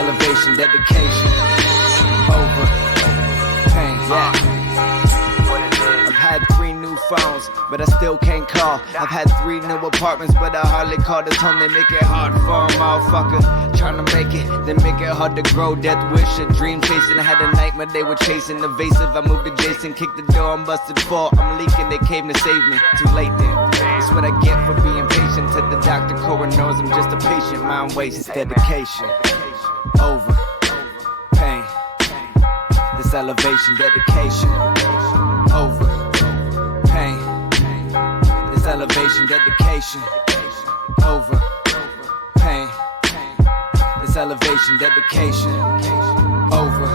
elevation, dedication, over pain. Yeah. I've had 3 new phones, but I still can't call. I've had 3 new apartments, but I hardly call this home. They make it hard for a motherfucker trying to make it, then make it hard to grow. Death wish, a dream chasing. I had a nightmare they were chasing. Evasive, I moved adjacent, kicked the door, I'm busted for. I'm leaking, they came to save me. Too late then. That's what I get for being patient. To the doctor, Cora knows I'm just a patient. Mind wastes, dedication, over pain. This elevation, dedication, over pain. This elevation, dedication, over pain. This elevation, dedication, over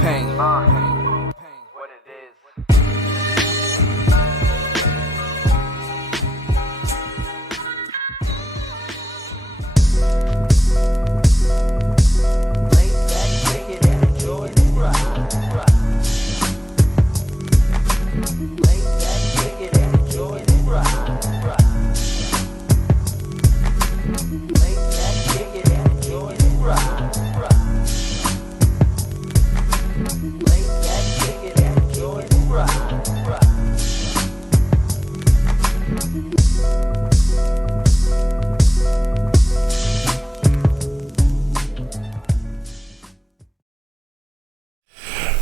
pain. What it is. Lay back, take it, and enjoy the ride. Lay back, take it, and enjoy the ride. Lay back, take it, and enjoy the ride. Lay back, take it, and enjoy the ride.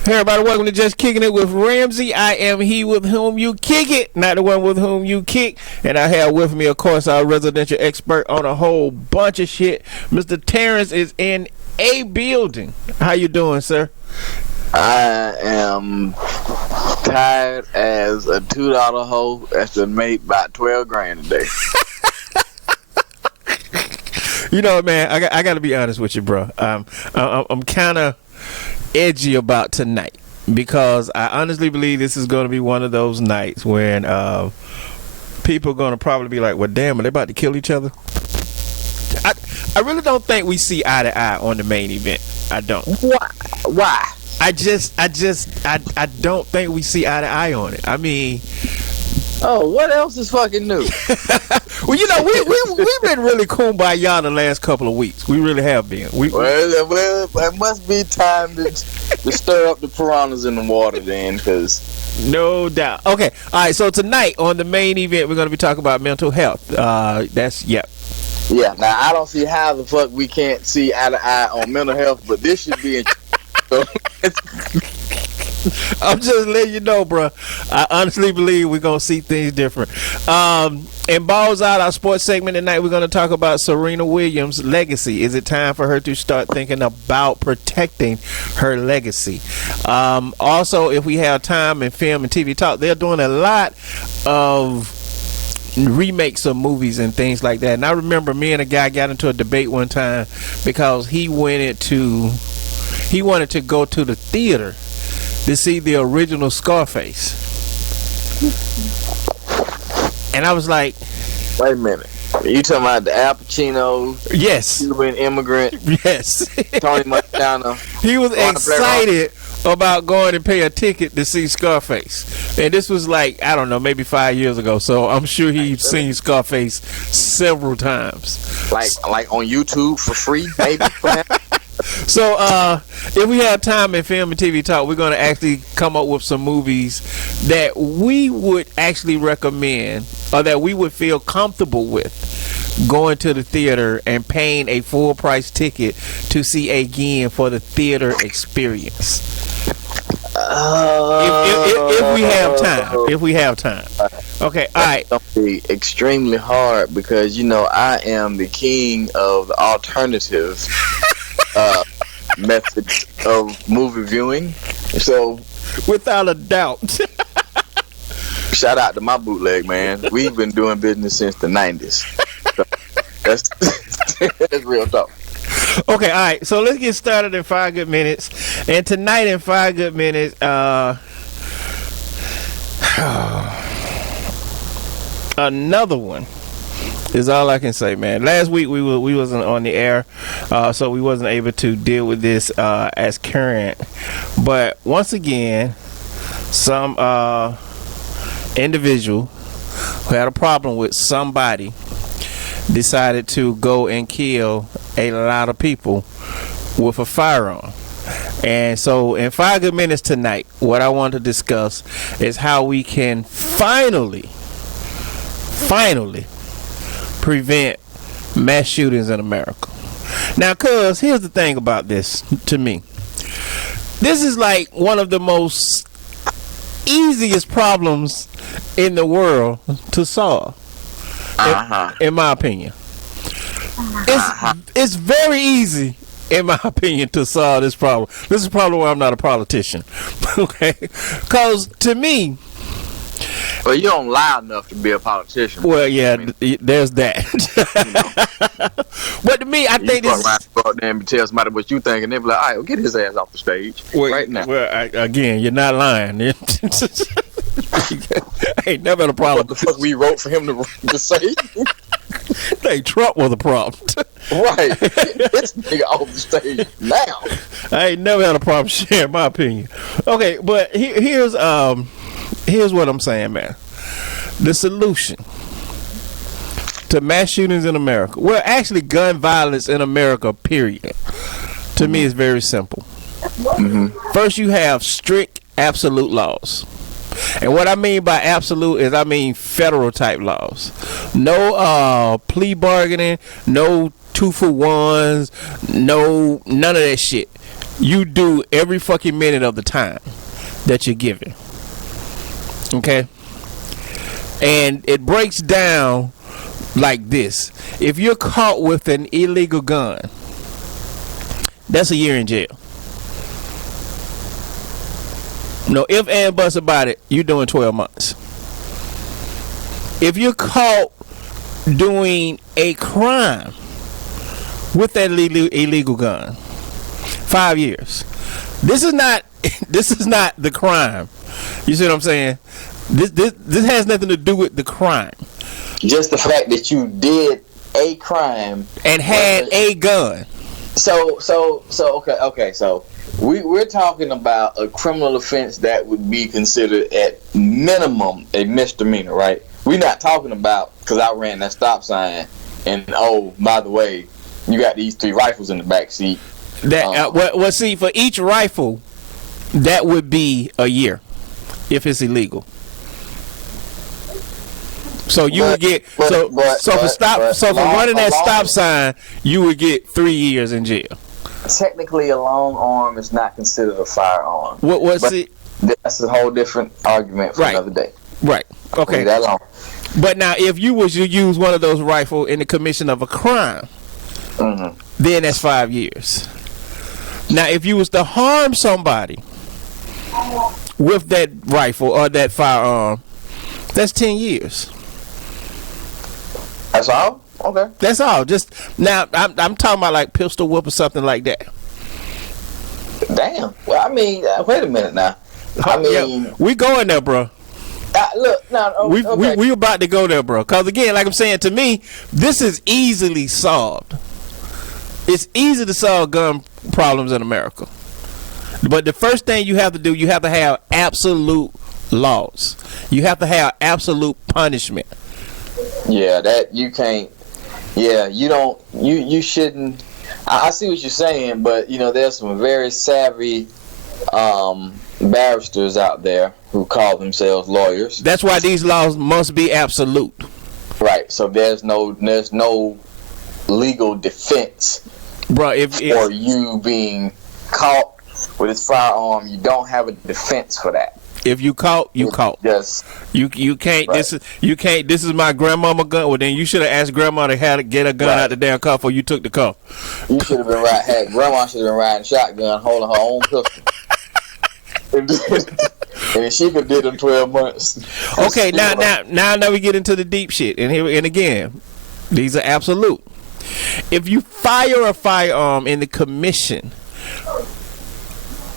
Hey everybody, welcome to Just Kicking It with Ramsey. I am he with whom you kick it, not the one with whom you kick. And I have with me, of course, our residential expert on a whole bunch of shit. Mr. Terrence is in a building. How you doing, sir? I am tired as a $2 hoe that's been made about 12 grand a day. You know, man, I got to be honest with you, bro. I'm kind of edgy about tonight because I honestly believe this is going to be one of those nights when people are going to probably be like, well, damn, are they about to kill each other? I really don't think we see eye to eye on the main event. I don't. Why? I don't think we see eye to eye on it. I mean, oh, what else is fucking new? well, you know, we've been really kumbaya the last couple of weeks. We really have been. Well, it must be time to stir up the piranhas in the water then, because no doubt. Okay, all right. So tonight on the main event, we're going to be talking about mental health. Yeah. Now I don't see how the fuck we can't see eye to eye on mental health, but this should be. I'm just letting you know, bro. I honestly believe we're going to see things different. In Balls Out, our sports segment tonight, we're going to talk about Serena Williams' legacy. Is it time for her to start thinking about protecting her legacy? Also, if we have time in film and TV talk, they're doing a lot of remakes of movies and things like that. And I remember me and a guy got into a debate one time because he wanted to go to the theater to see the original Scarface. And I was like, wait a minute. You talking about the Al Pacino? Yes. Cuban immigrant? Yes. Tony Montana? He was excited about going and pay a ticket to see Scarface. And this was like, I don't know, maybe 5 years ago. So I'm sure he's seen Scarface several times. Like on YouTube for free, maybe, perhaps? So if we have time in film and TV talk, we're going to actually come up with some movies that we would actually recommend or that we would feel comfortable with going to the theater and paying a full price ticket to see again for the theater experience. If we have time. Okay, all right. It's going to be extremely hard because, you know, I am the king of the alternative method of movie viewing. So, without a doubt. Shout out to my bootleg, man. We've been doing business since the 90s. So that's real talk. Okay, all right. So let's get started in 5 good minutes. And tonight in 5 good minutes, another one is all I can say, man. Last week we wasn't on the air, so we wasn't able to deal with this as current. But once again, some individual who had a problem with somebody decided to go and kill a lot of people with a firearm. And so in 5 good minutes tonight, what I want to discuss is how we can finally prevent mass shootings in America. Now, cuz, here's the thing about this to me. This is like one of the most easiest problems in the world to solve, in my opinion. It's very easy, in my opinion, to solve this problem. This is probably why I'm not a politician. Okay? Because to me, well, you don't lie enough to be a politician. Well, yeah, there's that. But to me, I think this. Go out there and tell somebody what you think, and they'll be like, "All right, well, get his ass off the stage right now." Well, again, you're not lying. I ain't never had a problem. What the fuck we wrote for him to say? Hey, Trump was a problem. Right, get this nigga off the stage now. I ain't never had a problem sharing my opinion. Okay, but here's what I'm saying, man. The solution to mass shootings in America, well, actually gun violence in America, period, to me is very simple. First, you have strict absolute laws. And what I mean by absolute is I mean federal type laws. No plea bargaining, no 2-for-1s, none of that shit. You do every fucking minute of the time that you're given. Okay? And it breaks down like this. If you're caught with an illegal gun, that's a year in jail. No if and buts about it, you're doing 12 months. If you're caught doing a crime with that illegal gun, 5 years. This is not the crime. You see what I'm saying? This has nothing to do with the crime. Just the fact that you did a crime and had a gun. So okay. So we're talking about a criminal offense that would be considered at minimum a misdemeanor, right? We're not talking about because I ran that stop sign and oh, by the way, you got these 3 rifles in the back seat. Well, see, for each rifle, that would be a year if it's illegal. So you would get for running that stop sign, you would get 3 years in jail. Technically, a long arm is not considered a firearm. That's a whole different argument for another day. Right. Okay. Leave that alone. But now, if you was to use one of those rifles in the commission of a crime, then that's 5 years. Now, if you was to harm somebody with that rifle or that firearm, that's 10 years. That's all? Okay. That's all. Just now, I'm talking about like pistol whip or something like that. Damn. Well, I mean, wait a minute now. I mean, we going there, bro. Look, now okay. we about to go there, bro. Cause again, like I'm saying, to me, this is easily solved. It's easy to solve gun problems in America. But the first thing you have to do, you have to have absolute laws. You have to have absolute punishment. Yeah, that you can't. Yeah, you don't. You shouldn't. I see what you're saying, but you know, there's some very savvy barristers out there who call themselves lawyers. That's why these laws must be absolute. Right. So there's no legal defense, bro. For you being caught with this firearm, you don't have a defense for that. If you caught, you caught. Yes. You can't. Right. This is my grandmama gun. Well, then you should have asked grandma to get a gun out the damn car before you took the car. You should have been grandma should have been riding shotgun, holding her own pistol. And she could did them 12 months. Okay, now we get into the deep shit. And again, these are absolute. If you fire a firearm in the commission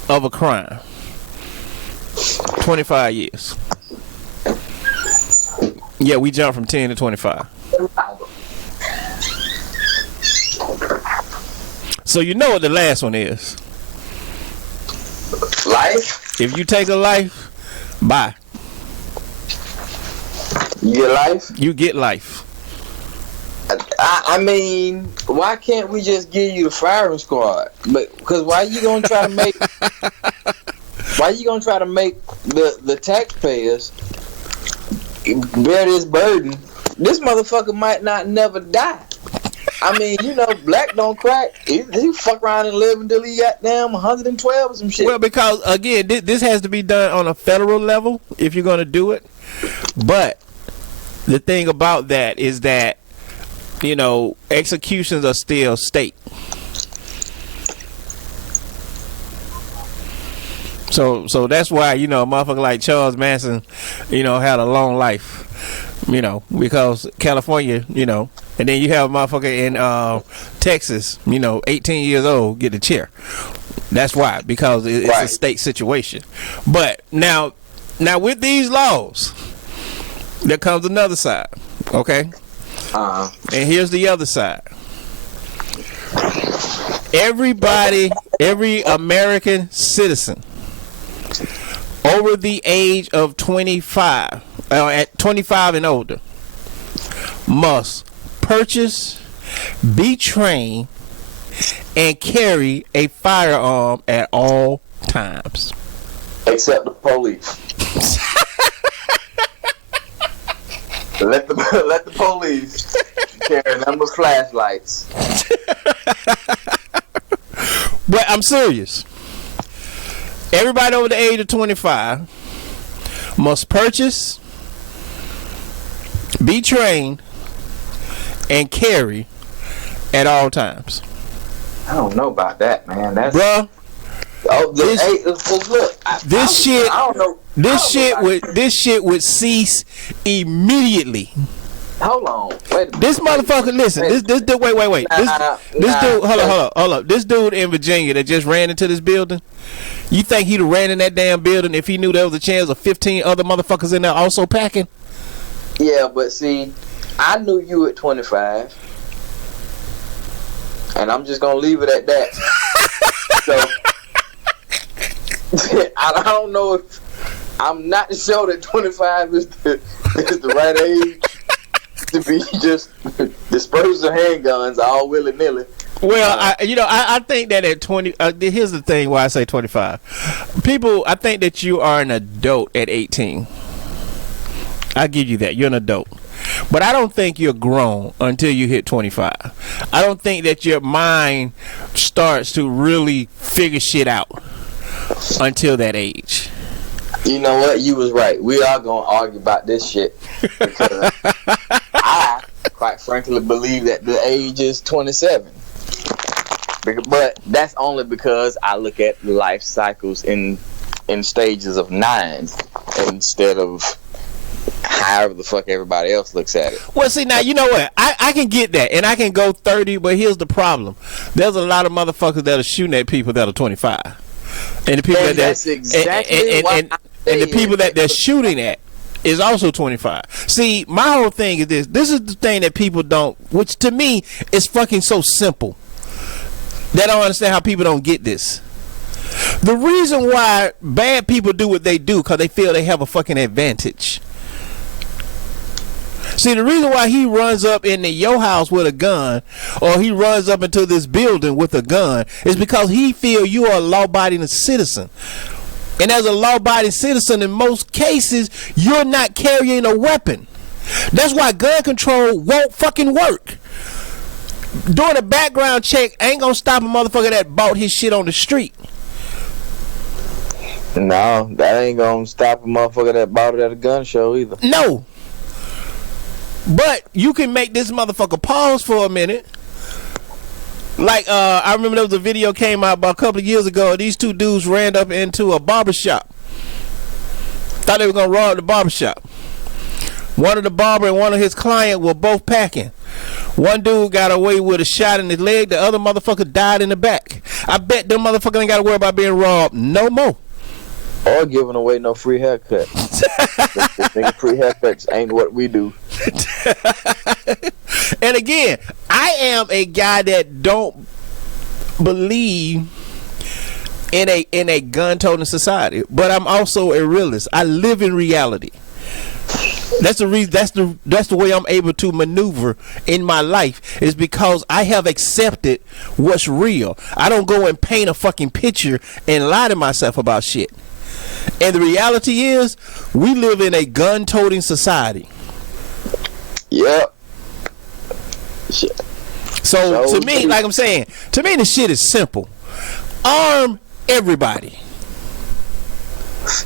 of a crime, 25 years. Yeah, we jumped from 10 to 25. So you know what the last one is. Life? If you take a life, bye. You get life? You get life. I mean, why can't we just give you the firing squad? But because why you gonna try to make the taxpayers bear this burden? This motherfucker might not never die. I mean, black don't crack. He fuck around and live until he got damn 112 or some shit. Well, because again, this has to be done on a federal level if you're gonna do it. But the thing about that is that executions are still state. So that's why a motherfucker like Charles Manson, had a long life. Because California, and then you have a motherfucker in Texas, 18 years old, get the chair. That's why, because it's a state situation. But now with these laws, there comes another side, okay? And here's the other side. Every American citizen over the age of 25, at 25 and older, must purchase, be trained, and carry a firearm at all times. Except the police. Let the police carry a number of flashlights. But I'm serious. Everybody over the age of 25 must purchase, be trained, and carry at all times. I don't know about that, man. That's bruh. This shit would cease immediately. Hold on. Wait a minute. This motherfucker, listen. This dude. Wait. This dude. Hold up. This dude in Virginia that just ran into this building. You think he'd have ran in that damn building if he knew there was a chance of 15 other motherfuckers in there also packing? Yeah, but see, I knew you at 25, and I'm just gonna leave it at that. So I don't know if I'm not sure that 25 is the right age to be just dispersing handguns all willy nilly. Well, I think that at 20, here's the thing why I say 25. People, I think that you are an adult at 18. I give you that. You're an adult. But I don't think you're grown until you hit 25. I don't think that your mind starts to really figure shit out until that age. You know what? You was right. We are going to argue about this shit. Because I, quite frankly, believe that the age is 27. But that's only because I look at life cycles in stages of 9 instead of however the fuck everybody else looks at it. Well, see, now, you know what? I can get that, and I can go 30, but here's the problem. There's a lot of motherfuckers that are shooting at people that are 25. And the people that's exactly why and the people that they're shooting at is also 25. See, my whole thing is this. This is the thing that people don't, which to me is fucking so simple. They don't understand how people don't get this. The reason why bad people do what they do because they feel they have a fucking advantage. See, the reason why he runs up into your house with a gun or he runs up into this building with a gun is because he feel you are a law-abiding citizen. And as a law-abiding citizen, in most cases, you're not carrying a weapon. That's why gun control won't fucking work. Doing a background check ain't gonna stop a motherfucker that bought his shit on the street. No, that ain't gonna stop a motherfucker that bought it at a gun show either. No. But you can make this motherfucker pause for a minute. Like, I remember there was a video came out about a couple of years ago. These two dudes ran up into a barbershop. Thought they were going to rob the barbershop. One of the barber and one of his client were both packing. One dude got away with a shot in his leg. The other motherfucker died in the back. I bet them motherfuckers ain't got to worry about being robbed no more. Or giving away no free haircut. Nigga, free haircuts ain't what we do. And again, I am a guy that don't believe in a gun-toting society, but I'm also a realist. I live in reality. That's the reason. That's the way I'm able to maneuver in my life, is because I have accepted what's real. I don't go and paint a fucking picture and lie to myself about shit. And the reality is, we live in a gun-toting society. Yep. Shit. So to me, like I'm saying, to me, the shit is simple. Arm everybody.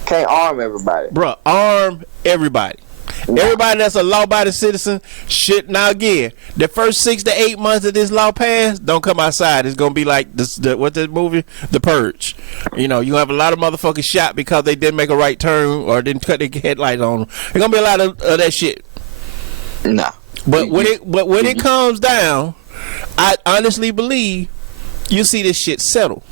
Can't arm everybody. Bruh, arm everybody. Nah. Everybody that's a law-abiding citizen, shit. Now again, the first 6 to 8 months of this law passed, don't come outside. It's gonna be like what's that movie? The Purge. You know, you have a lot of motherfuckers shot because they didn't make a right turn or didn't cut their headlights on them. There's gonna be a lot of that shit. Nah. But when it comes down, I honestly believe you see this shit settle.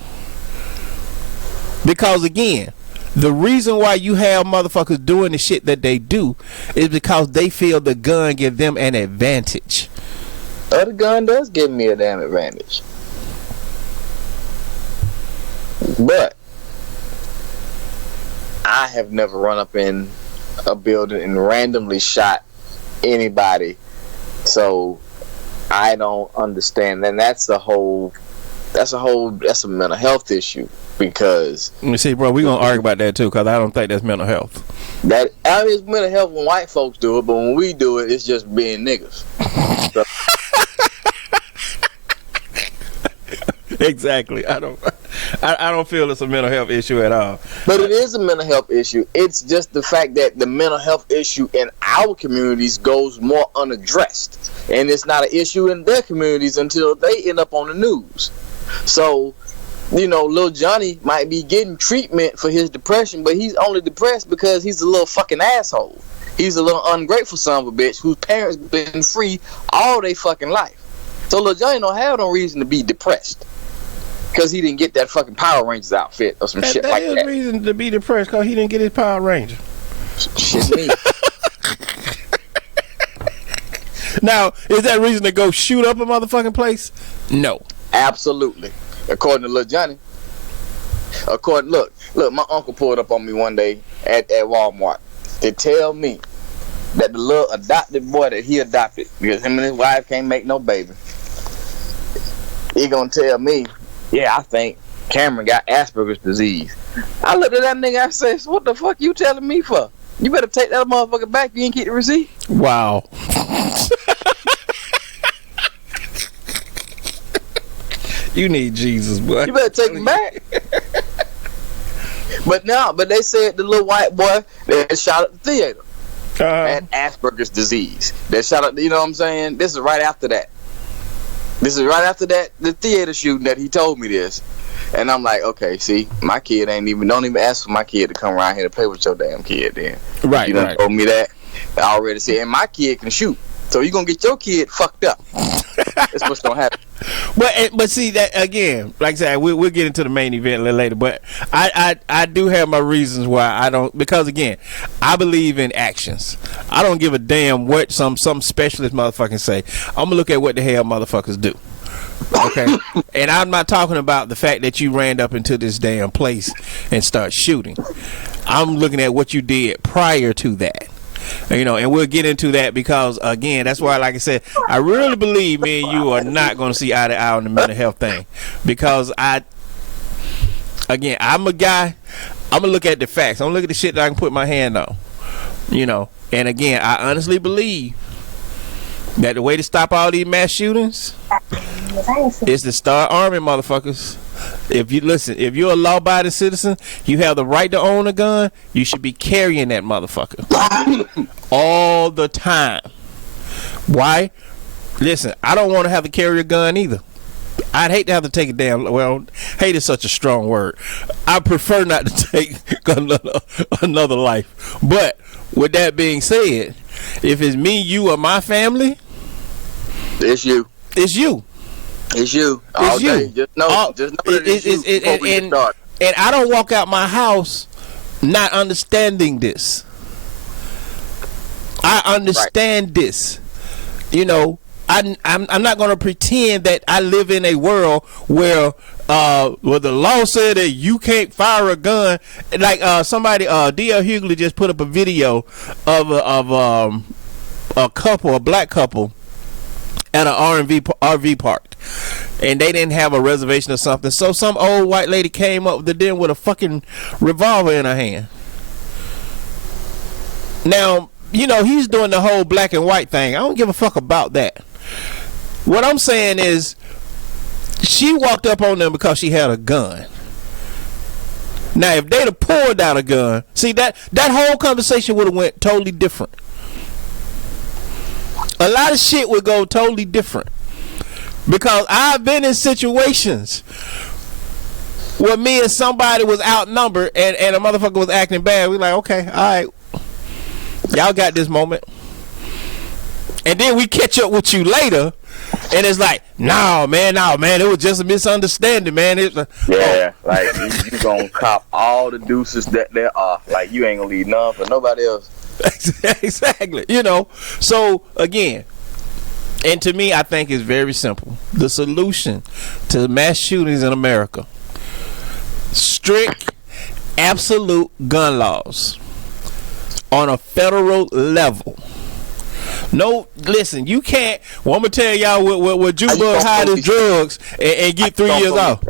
Because again, the reason why you have motherfuckers doing the shit that they do is because they feel the gun give them an advantage. The gun does give me a damn advantage. But I have never run up in a building and randomly shot anybody. So I don't understand. And that's a mental health issue, because Let me see, bro, we gonna argue about that too, because I don't think that's mental health. it's mental health when white folks do it, but when we do it, it's just being niggas. So, Exactly. I don't feel it's a mental health issue at all. but it is a mental health issue. It's just the fact that the mental health issue in our communities goes more unaddressed, and it's not an issue in their communities until they end up on the news. So, you know, Lil Johnny might be getting treatment for his depression, but he's only depressed because he's a little fucking asshole. He's a little ungrateful son of a bitch whose parents been free all their fucking life. So Lil Johnny don't have no reason to be depressed, because he didn't get that fucking Power Rangers outfit or some shit like that. That is reason to be depressed, because he didn't get his Power Ranger. Shit me. Now, is that reason to go shoot up a motherfucking place? No. Absolutely. According to Lil Johnny. Look, my uncle pulled up on me one day at Walmart to tell me that the little adopted boy that he adopted, because him and his wife can't make no baby, he gonna tell me, yeah, I think Cameron got Asperger's disease. I looked at that nigga, I said, what the fuck you telling me for? You better take that motherfucker back. You ain't keep the receipt. Wow. You need Jesus, boy. You better take him back. But they said the little white boy that shot at the theater had Asperger's disease. That shot at, you know what I'm saying? This is right after that. The theater shooting that he told me this. And I'm like, okay, see, my kid don't even ask for my kid to come around here to play with your damn kid then. Right, you done right. told me that. I already said, and my kid can shoot. So you gonna get your kid fucked up. That's what's gonna happen. But see, that again, like I said, we'll get into the main event a little later. But I do have my reasons why I don't, because again, I believe in actions. I don't give a damn what some specialist motherfucking say. I'm gonna look at what the hell motherfuckers do. Okay. And I'm not talking about the fact that you ran up into this damn place and start shooting. I'm looking at what you did prior to that. You know, and we'll get into that, because again, that's why, like I said, I really believe me and you are not going to see eye to eye on the mental health thing, because I'm a guy, I'm gonna look at the facts. I'm gonna look at the shit that I can put my hand on, you know. And again, I honestly believe that the way to stop all these mass shootings is to start arming motherfuckers. If you're a law-abiding citizen, you have the right to own a gun. You should be carrying that motherfucker all the time. Why? Listen, I don't want to have to carry a gun either. I'd hate to have to take it down. Well, hate is such a strong word. I prefer not to take another life. But with that being said, if it's me, you, or my family, it's you. It's you. It's you. It's you. Just know that it's you before we get started. And I don't walk out my house not understanding this. I understand this. You know, I'm not going to pretend that I live in a world where the law said that you can't fire a gun. Like somebody, D.L. Hughley just put up a video of a couple, a black couple, at an RV park, and they didn't have a reservation or something. So some old white lady came up to them with a fucking revolver in her hand. Now, you know, he's doing the whole black and white thing. I don't give a fuck about that. What I'm saying is, she walked up on them because she had a gun. Now, if they'd have pulled out a gun, see, that whole conversation would have went totally different. A lot of shit would go totally different. Because I've been in situations where me and somebody was outnumbered and a motherfucker was acting bad. We like, okay, all right, y'all got this moment. And then we catch up with you later, and it's like, no, man, it was just a misunderstanding, man. Like you gonna cop all the deuces that there are. Like, you ain't gonna leave none for nobody else. Exactly. You know, so again, and to me, I think it's very simple. The solution to mass shootings in America: strict, absolute gun laws on a federal level. No, listen, you can't. Well, I'm gonna tell y'all what Jubal hide his drugs and get 3 years off.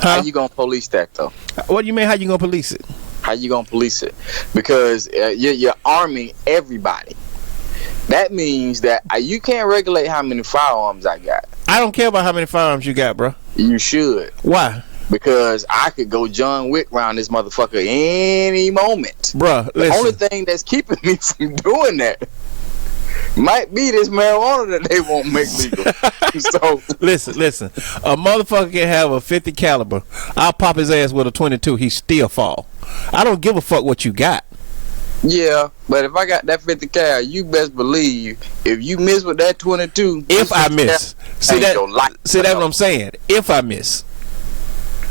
How you gonna police that though? What do you mean? How you gonna police it? How you gonna police it? Because you're arming everybody. That means that you can't regulate how many firearms I got. I don't care about how many firearms you got, bro. You should. Why? Because I could go John Wick around this motherfucker any moment. Bruh, listen. The only thing that's keeping me from doing that might be this marijuana that they won't make legal. So listen. A motherfucker can have a 50 caliber. I'll pop his ass with a 22. He still fall. I don't give a fuck what you got. Yeah, but if I got that 50 cal, you best believe if you miss with that 22. If I miss, see that's what I'm saying. If I miss,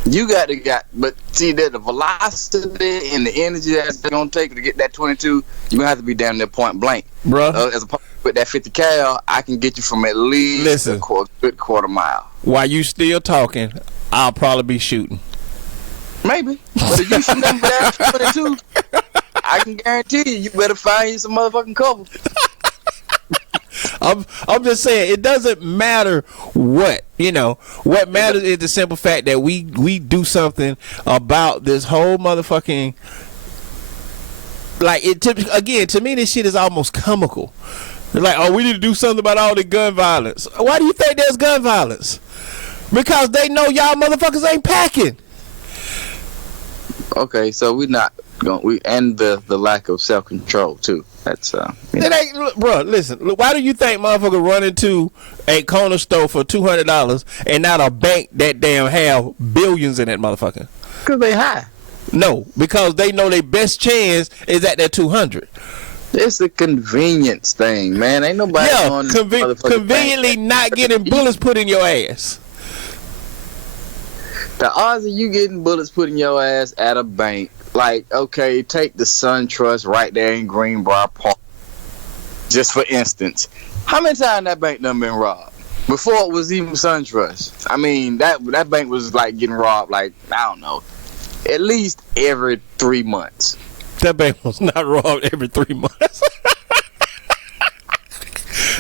you but see that the velocity and the energy that's gonna take to get that 22, you're gonna have to be down there point blank, bro. As opposed with that 50 cal, I can get you from at least a good quarter mile. While you still talking, I'll probably be shooting. Maybe, but if you shoot them with that 22, I can guarantee you better find you some motherfucking cover. I'm just saying, it doesn't matter what, you know. What matters is the simple fact that we do something about this whole motherfucking, like, to me this shit is almost comical. They're like, oh, we need to do something about all the gun violence. Why do you think there's gun violence? Because they know y'all motherfuckers ain't packing. Okay, so we're not going. And the lack of self-control too. That's it ain't, bro. Listen, why do you think motherfuckers run into a corner store for $200 and not a bank that damn have billions in that motherfucker? Because they high. No, because they know their best chance is at that 200. It's a convenience thing, man. Ain't nobody on conveniently not getting bullets put in your ass. The odds of you getting bullets put in your ass at a bank, like, okay, take the SunTrust right there in Greenbrier Park, just for instance. How many times that bank done been robbed? Before it was even SunTrust. I mean, that bank was like getting robbed, like, I don't know, at least every 3 months. That bank was not robbed every 3 months.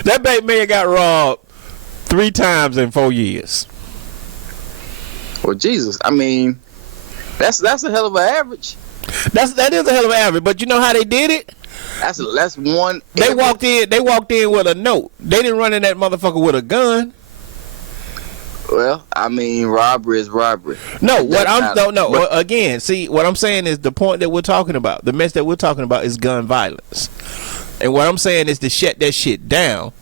That bank may have got robbed 3 times in 4 years. Well, Jesus, I mean, that's a hell of an average. That is a hell of an average. But you know how they did it? That's one. They walked in with a note. They didn't run in that motherfucker with a gun. Well, I mean, robbery is robbery. No, again, see, what I'm saying is the point that we're talking about, the mess that we're talking about is gun violence. And what I'm saying is to shut that shit down.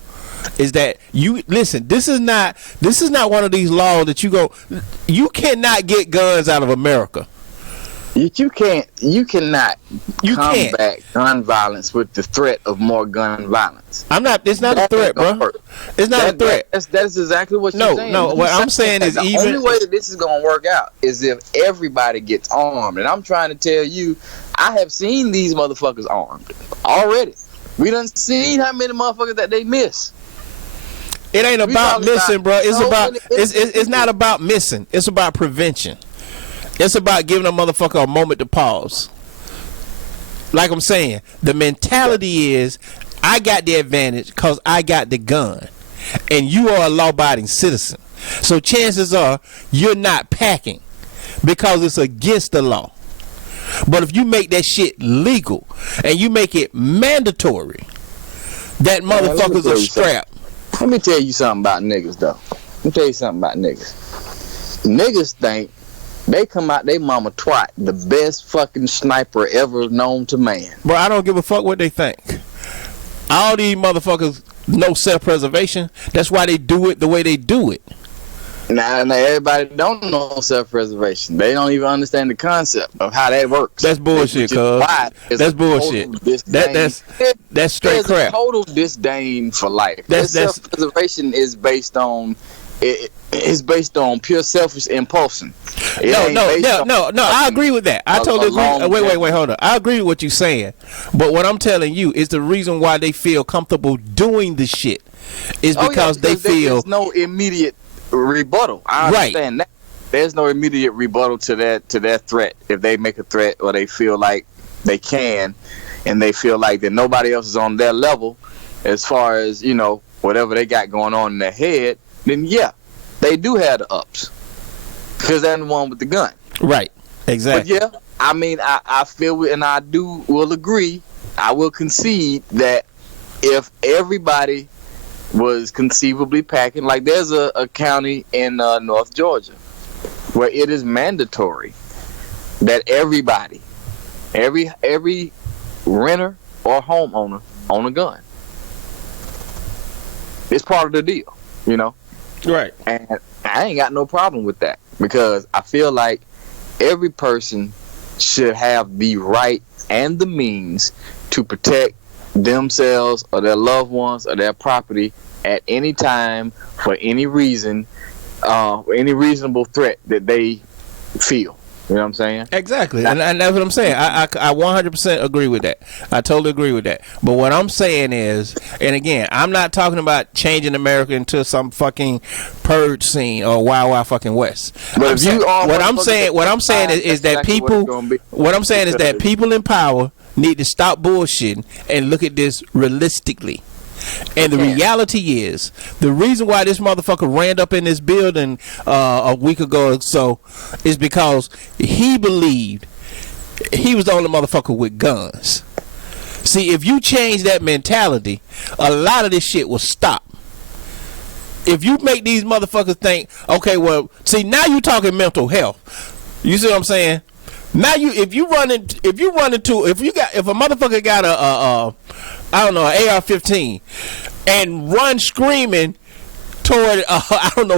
Is that you listen? This is not one of these laws that you cannot get guns out of America. You cannot combat gun violence with the threat of more gun violence. It's not a threat, bro. It's not a threat. That's exactly what you're saying. No, what I'm saying is the only way that this is gonna work out is if everybody gets armed. And I'm trying to tell you, I have seen these motherfuckers armed already. We done seen how many motherfuckers that they miss. It ain't about missing, bro. It's so about many it's not about missing. It's about prevention. It's about giving a motherfucker a moment to pause. Like I'm saying, the mentality is, I got the advantage because I got the gun, and you are a law-abiding citizen. So chances are you're not packing because it's against the law. But if you make that shit legal and you make it mandatory, that motherfucker's a strap. Let me tell you something about niggas, though. Let me tell you something about niggas. Niggas think they come out they mama twat the best fucking sniper ever known to man. Bro, I don't give a fuck what they think. All these motherfuckers know self-preservation. That's why they do it the way they do it. Now everybody don't know self-preservation. They don't even understand the concept of how that works. That's bullshit, cuz. That's bullshit. That's straight crap. Total disdain for life. Self-preservation is based on pure selfish impulsion. No. I agree with that. I totally agree. Wait, hold on. I agree with what you're saying. But what I'm telling you is the reason why they feel comfortable doing the shit is because they feel there's no immediate rebuttal. I understand that. There's no immediate rebuttal to that threat. If they make a threat or they feel like they can, and they feel like that nobody else is on their level as far as, you know, whatever they got going on in their head, then yeah, they do have the ups. Because they're the one with the gun. Right. Exactly. But yeah, I mean, I feel, and I will agree, I will concede that if everybody was conceivably packing, like there's a county in North Georgia where it is mandatory that everybody, every renter or homeowner own a gun. It's part of the deal, you know? Right. And I ain't got no problem with that, because I feel like every person should have the right and the means to protect themselves or their loved ones or their property at any time for any reason, any reasonable threat that they feel. You know what I'm saying? Exactly. And that's what I'm saying. I 100% agree with that. I totally agree with that. But what I'm saying is, and again, I'm not talking about changing America into some fucking purge scene or Wild Wild fucking West. But what I'm saying is that people in power need to stop bullshitting and look at this realistically. And the reality is, the reason why this motherfucker ran up in this building a week ago or so is because he believed he was the only motherfucker with guns. See, if you change that mentality, a lot of this shit will stop. If you make these motherfuckers think, okay, well, see, now you talking mental health. You see what I'm saying? Now if a motherfucker got a an AR-15 and run screaming toward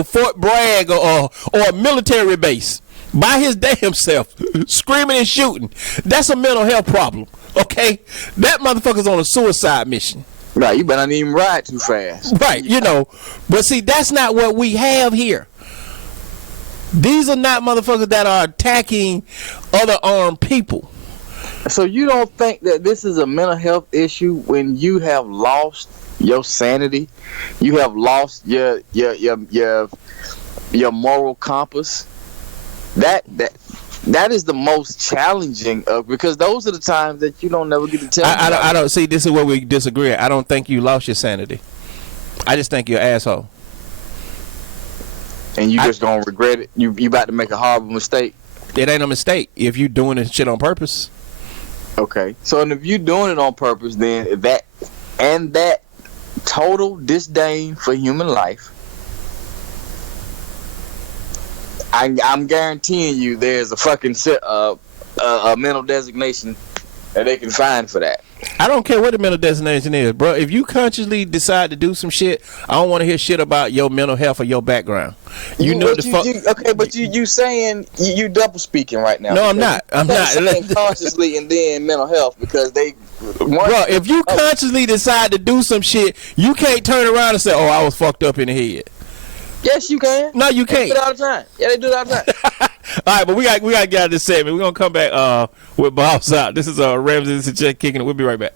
Fort Bragg or a military base by his damn self, screaming and shooting, that's a mental health problem. Okay, that motherfucker's on a suicide mission. Right, you better not even ride too fast. Right, you know, but see, that's not what we have here. These are not motherfuckers that are attacking other armed people. So you don't think that this is a mental health issue when you have lost your sanity, you have lost your moral compass? That is the most challenging because those are the times that you don't never get to tell. I don't see. This is where we disagree. I don't think you lost your sanity. I just think you're an asshole. And you just gonna regret it. You about to make a horrible mistake. It ain't a mistake if you doing this shit on purpose. Okay. So if you doing it on purpose, then that total disdain for human life, I'm guaranteeing you there's a fucking a mental designation that they can find for that. I don't care what the mental designation is, bro. If you consciously decide to do some shit, I don't want to hear shit about your mental health or your background. You know the fuck. Okay, but you saying you double speaking right now. No, I'm not. I'm not saying consciously and then mental health because they. Bro, if you consciously decide to do some shit, you can't turn around and say, "Oh, I was fucked up in the head." Yes, you can. No, you can't. They do it all the time. Yeah, they do it all the time. All right, but we got to get out of this segment. We're gonna come back with Bob's out. This is Ramsey. This is Jet kicking it. We'll be right back.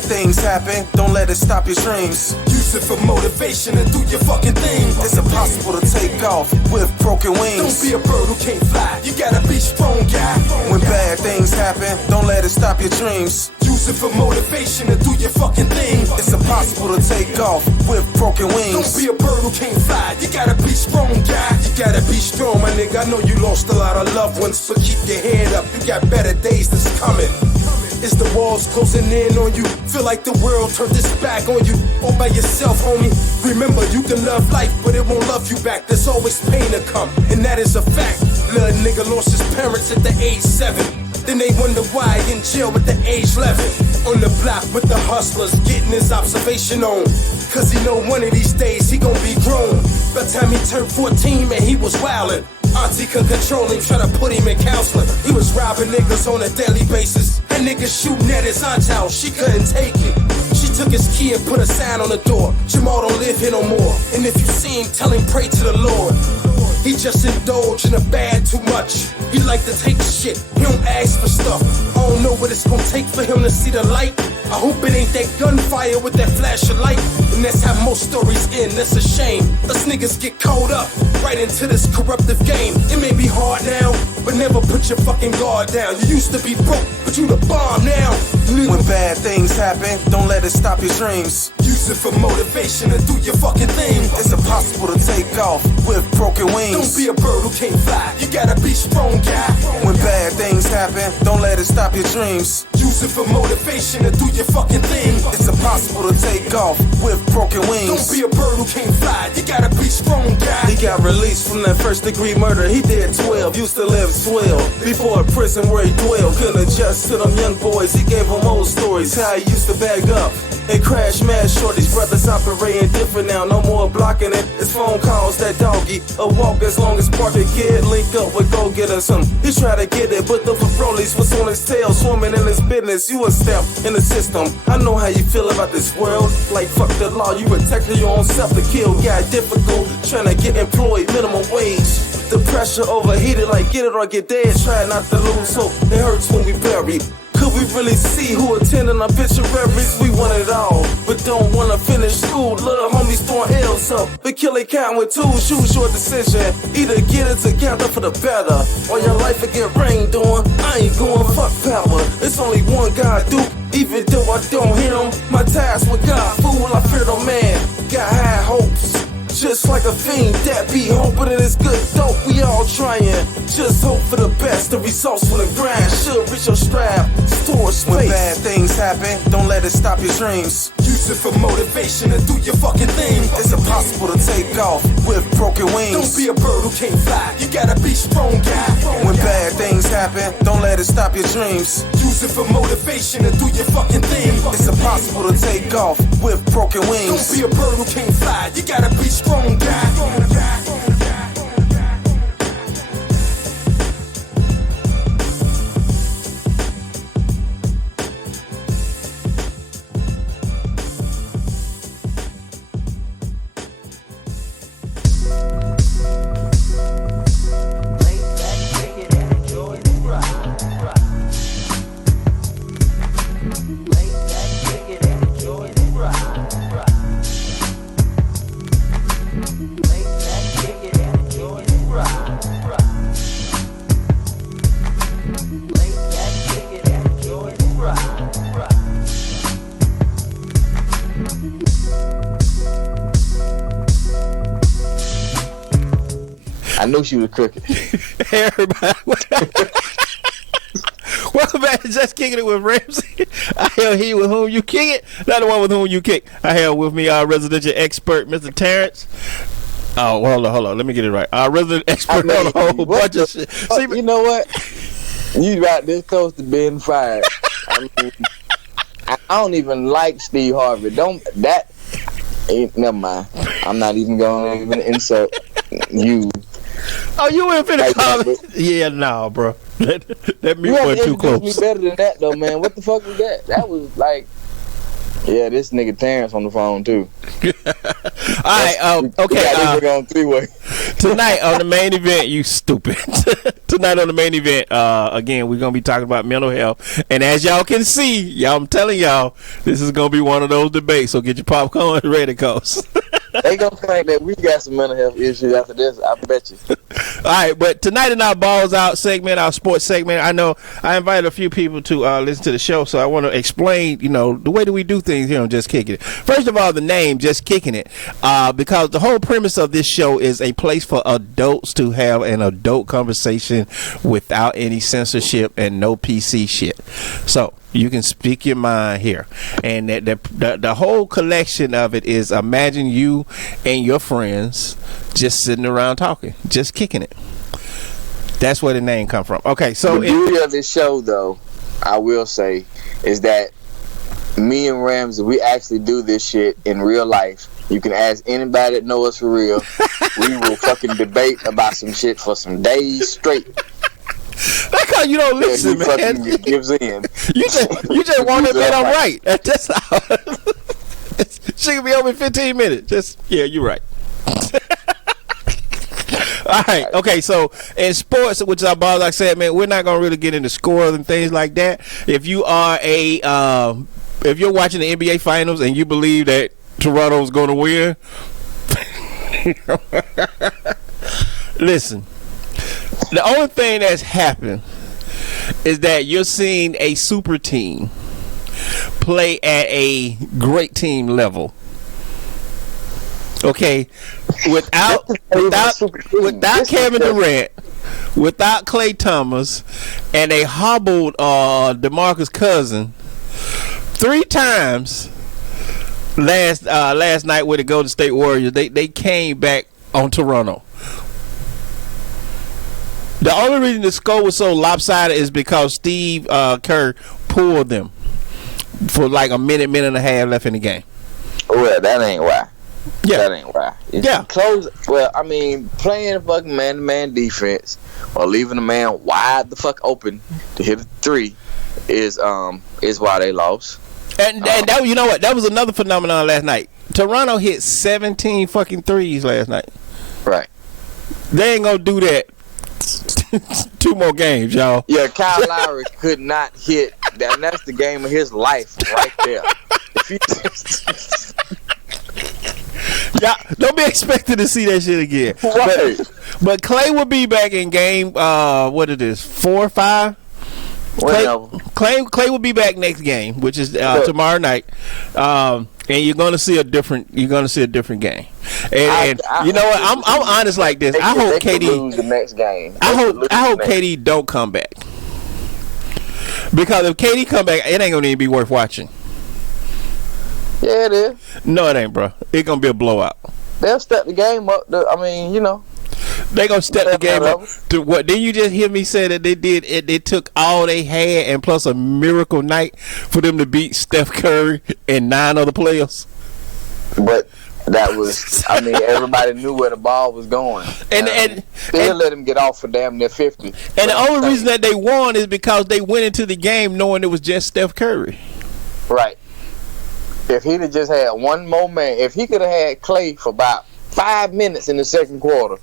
bad things happen, don't let it stop your dreams. Use it for motivation and do your fucking thing. It's impossible to take off with broken Don't wings. be a bird who can't fly. You gotta be strong, guy. When bad things happen, don't let it stop your dreams. Use it for motivation and do your fucking thing. It's impossible to take off with broken Don't wings. be a bird who can't fly. You gotta be strong, guy. You gotta be strong, my nigga. I know you lost a lot of loved ones, but keep your head up. You got better days that's coming. It's the walls closing in on you. Feel like the world turned its back on you. All by yourself, homie. Remember, you can love life, but it won't love you back. There's always pain to come, and that is a fact. Little nigga lost his parents at the age 7. Then they wonder why in jail at the age 11. On the block with the hustlers, getting his observation on. Cause he know one of these days he gon' be grown. By the time he turned 14, man, he was wildin'. Auntie could control him, try to put him in counseling. He was robbing niggas on a daily basis. And niggas shooting at his aunt's house, she couldn't take it. She took his key and put a sign on the door. Jamal don't live here no more. And if you see him, tell him pray to the Lord. He just indulged in the bad too much. He like to take shit, he don't ask for stuff. I don't know what it's gonna take for him to see the light. I hope it ain't that gunfire with that flash of light. And that's how most stories end, that's a shame. Us niggas get caught up right into this corruptive game. It may be hard now, but never put your fucking guard down. You used to be broke, but you the bomb now. When bad things happen, don't let it stop your dreams. Use it for motivation and do your fucking thing. It's impossible to take off with broken Don't wings. be a bird who can't fly. You gotta be strong, guy. When bad things happen, don't let it stop your dreams. Use it for motivation and do your fucking thing. It's impossible to take off with broken Don't wings. be a bird who can't fly. You gotta be strong, He guy. got released from that first degree murder. He did 12, used to live swell. Before a prison where he dwelled, couldn't adjust to them young boys. He gave them old stories, how he used to bag up and crash mad shorties. Brothers operating different now, no more blocking it. It's phone calls, that doggy. A walk as long as park a kid, link up with go get us some. He tried to get it, but the Broly's was on his tail, swimming in his business. You a step in the system. I know how you feel about this world. Like fuck the law, you protecting your own self to kill. Got difficult trying to get employed, minimum wage. The pressure overheated, like get it or get dead. Try not to lose hope, it hurts when we bury. Could we really see who attending our pictuaries? We want it all, but don't wanna finish school. Little homies throwing L's up, but kill it count with two. Choose your decision, either get it together for the better, or your life will get rained on. I ain't going fuck power, it's only one God, Duke. Even though I don't hear him, my ties with God, fool, I fear no man. Got high hopes, just like a fiend that be hoping it is good dope. We all trying, just hope for the best. The results from the grind should reach your strap. Store space. When bad things happen, don't let it stop your dreams. Use it for motivation and do your fucking thing. It's impossible to take off with broken wings. Don't be a bird who can't fly. You gotta be strong, guy. When bad things happen, don't let it stop your dreams. Use it for motivation and do your fucking thing. It's impossible to take off with broken Don't wings. be a bird who can't fly. You gotta be strong, guy. I knew she was crooked. Hey, everybody. Welcome back to Just Kicking It with Ramsey. I have he with whom you kick it, not the one with whom you kick. I have with me our residential expert, Mr. Terrence. Oh, well, hold on. Let me get it right. Our resident expert on a whole bunch of shit. See, You know what? You right this close to being fired. I mean, I don't even like Steve Harvey. Never mind. I'm not even going to even insult you. oh, you ain't finna Hey, comment? Yeah, nah, bro. That You mute have went to too introduce me close. better than that, though, man. What the fuck was that? That was like, Yeah, this nigga Terrence on the phone too. All right, okay. This nigga on three-way. Tonight on the main event, you stupid. Tonight on the main event, again, we're gonna be talking about mental health, and as y'all can see, I'm telling y'all, this is gonna be one of those debates. So get your popcorn ready, cuz. They gonna think that we got some mental health issues after this. I bet you. All right, but tonight in our Balls Out segment, our sports segment, I know I invited a few people to listen to the show, so I want to explain, the way that we do things here on Just Kicking It. First of all, the name Just Kicking It, because the whole premise of this show is a place for adults to have an adult conversation without any censorship and no PC shit. So you can speak your mind here, and the whole collection of it is imagine you and your friends just sitting around talking, just kicking it. That's where the name come from. Okay, so the beauty of this show, though, I will say, is that me and Ramsey, we actually do this shit in real life. You can ask anybody that know us for real. We will fucking debate about some shit for some days straight. That's how you don't listen, man. Fucking gives in. You just want to admit I'm right. That's how. She can be over in 15 minutes. You're right. All right. Okay. So in sports, which is our balls, like I said, man, we're not gonna really get into scores and things like that. If you are if you're watching the NBA Finals and you believe that Toronto's gonna win, listen. The only thing that's happened is that you're seeing a super team play at a great team level. Okay, without Kevin Durant, without Klay Thomas, and they hobbled DeMarcus Cousins 3 times last night with the Golden State Warriors. They came back on Toronto. The only reason the score was so lopsided is because Steve Kerr pulled them for like a minute and a half left in the game. Well, that ain't why. Yeah. That ain't why. Well, I mean, playing fucking man-to-man defense or leaving the man wide the fuck open to hit a 3 is why they lost. And that, you know what? That was another phenomenon last night. Toronto hit 17 fucking threes last night. Right. They ain't gonna do that 2 more games, y'all. Yeah, Kyle Lowry could not hit that. And that's the game of his life right there. If he yeah, don't be expecting to see that shit again. Right. But Klay will be back in game. What it is, 4 or 5. Klay will be back next game, which is tomorrow night. And you're gonna see a different game. And you know what? I'm honest like this. I hope KD lose the next game. I hope KD don't come back, because if KD come back, it ain't gonna even be worth watching. Yeah, it is. No, it ain't, bro. It's gonna be a blowout. They'll step the game up. They gonna step the game up to what? Didn't you just hear me say that they did it? They took all they had and plus a miracle night for them to beat Steph Curry and 9 other players. But that was, everybody knew where the ball was going. And let him get off for damn near 50. And the only reason that they won is because they went into the game knowing it was just Steph Curry. Right. If he'd have just had one more man, if he could have had Klay for about 5 minutes in the second quarter,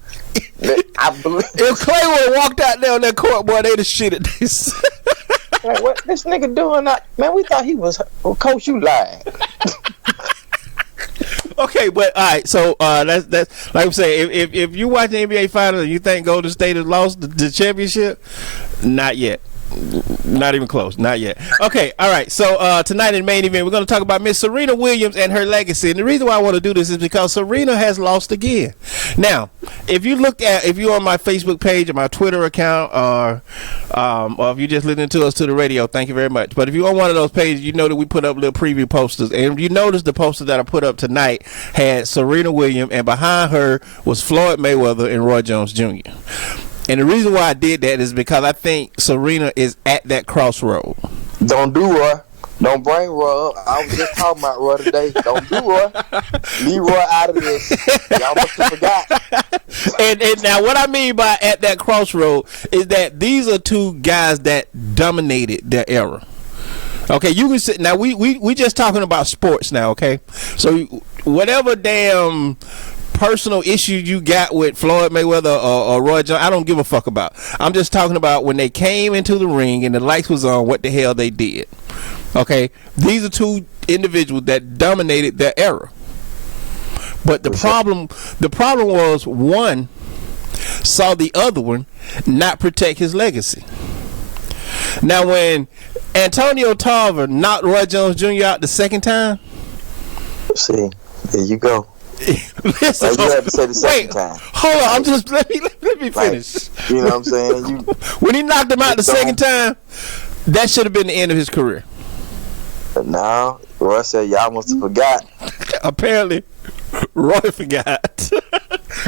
I believe. If Klay would have walked out there on that court, boy, they'd have shit at this. Like, what this nigga doing? Man, we thought he was. Coach, you lied. Okay, but all right. So that's like I'm saying. If you watch the NBA Finals and you think Golden State has lost the championship, not yet. Not even close. Not yet. Okay. All right. So tonight in the main event, we're going to talk about Miss Serena Williams and her legacy. And the reason why I want to do this is because Serena has lost again. Now, if you're on my Facebook page or my Twitter account, or if you're just listening to us to the radio, thank you very much. But if you're on one of those pages, you know that we put up little preview posters. And you notice the poster that I put up tonight had Serena Williams, and behind her was Floyd Mayweather and Roy Jones Jr. And the reason why I did that is because I think Serena is at that crossroad. Don't do Roy. Don't bring Roy up. I was just talking about Roy today. Don't do Roy. Leave Roy out of this. Y'all must have forgot. And now what I mean by at that crossroad is that these are 2 guys that dominated their era. Okay, you can sit now. We just talking about sports now. Okay, so whatever damn personal issue you got with Floyd Mayweather or Roy Jones, I don't give a fuck about. I'm just talking about when they came into the ring and the lights was on, what the hell they did. Okay, these are two individuals that dominated their era. But the problem was one saw the other one not protect his legacy. Now, when Antonio Tarver knocked Roy Jones Jr. out the second time, See, there you go. listen, Like you had to say the second wait, time. hold on, I'm just let me Like, finish. you know what I'm saying? When he knocked him out the second time, that should have been the end of his career. No, Roy said y'all must have forgot. Apparently, Roy forgot.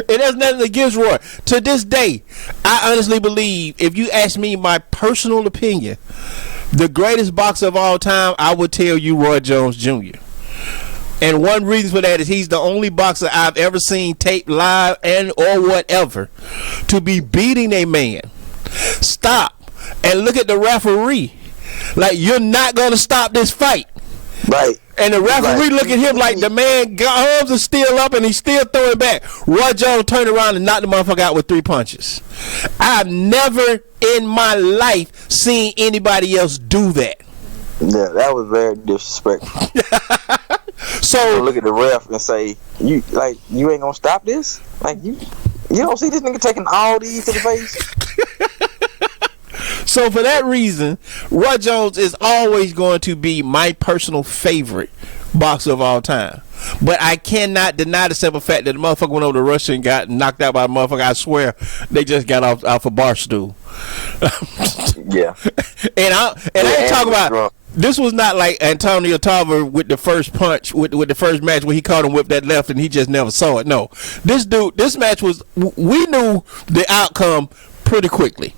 It has nothing against Roy. To this day, I honestly believe, if you ask me my personal opinion, the greatest boxer of all time, I would tell you Roy Jones Jr. And one reason for that is he's the only boxer I've ever seen taped live and or whatever to be beating a man. Stop and look at the referee. Like, you're not going to stop this fight. Right. And the referee look at him like the man arms are still up and he's still throwing back. Roy Jones turned around and knocked the motherfucker out with 3 punches. I've never in my life seen anybody else do that. Yeah, that was very disrespectful. So Look at the ref and say, you ain't gonna stop this? Like, you don't see this nigga taking all these to the face? So for that reason, Roy Jones is always going to be my personal favorite boxer of all time. But I cannot deny the simple fact that the motherfucker went over to Russia and got knocked out by a motherfucker. I swear they just got off a bar stool. Yeah. And I ain't talking about drunk. this was not like Antonio Tarver with the first punch with the first match where he caught him whip that left and he just never saw it. No, this match was, we knew the outcome pretty quickly.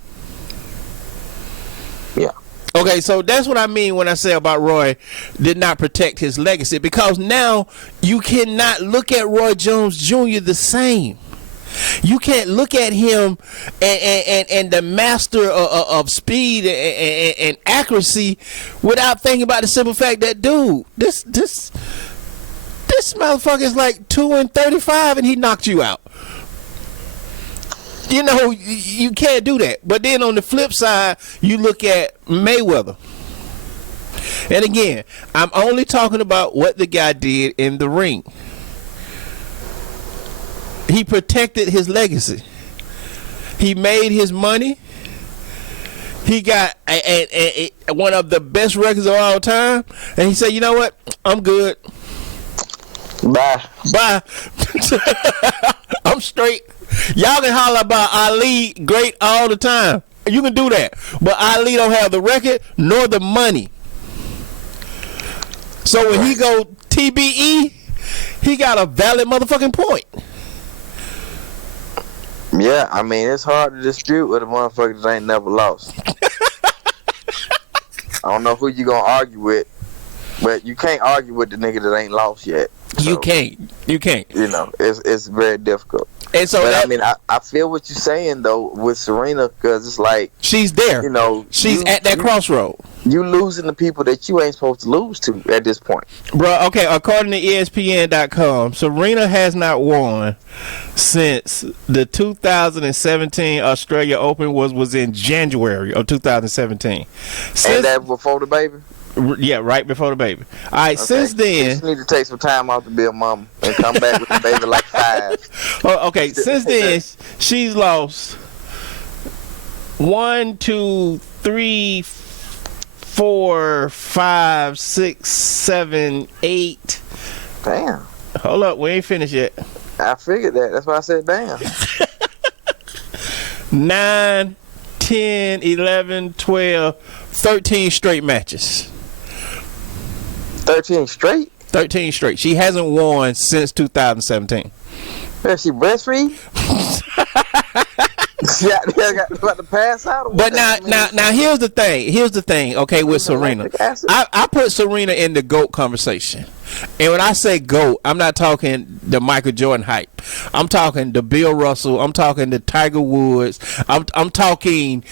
Yeah. Okay, so that's what I mean when I say about Roy did not protect his legacy, because now you cannot look at Roy Jones Jr. the same. You can't look at him and the master of speed and accuracy without thinking about the simple fact that, dude, this motherfucker is like 2-35 and he knocked you out. You know, you can't do that. But then on the flip side, you look at Mayweather. And again, I'm only talking about what the guy did in the ring. He protected his legacy. He made his money. He got one of the best records of all time. And he said, you know what? I'm good. Bye. I'm straight. Y'all can holler about Ali great all the time. You can do that. But Ali don't have the record nor the money. So when he go TBE, he got a valid motherfucking point. Yeah, I mean, it's hard to dispute with a motherfucker that ain't never lost. I don't know who you gonna argue with, but you can't argue with the nigga that ain't lost yet. So, You can't. You know, it's very difficult. And so But that, I mean, I feel what you're saying though with Serena, because it's like, she's there. you know, She's at that crossroad. You losing the people that you ain't supposed to lose to at this point. Bro, okay, according to ESPN.com, Serena has not won since the 2017 Australia Open was in January of 2017. And that before the baby? Yeah, right before the baby. All right, Okay. since then... You just need to take some time off to be a mama and come back with the baby like 5. Oh, okay, since then, she's lost 1, 2, 3, 4, 5, 6, 7, 8. Damn. Hold up, we ain't finished yet. I figured that. That's why I said damn. 9, 10, 11, 12, 13 straight matches. 13 straight? 13 straight. She hasn't won since 2017. Yeah, she breastfeed? Yeah, got about to pass out. Or But what? now here's the thing. Okay, with Serena, I put Serena in the GOAT conversation, and when I say GOAT, I'm not talking the Michael Jordan hype. I'm talking the Bill Russell. I'm talking the Tiger Woods. I'm talking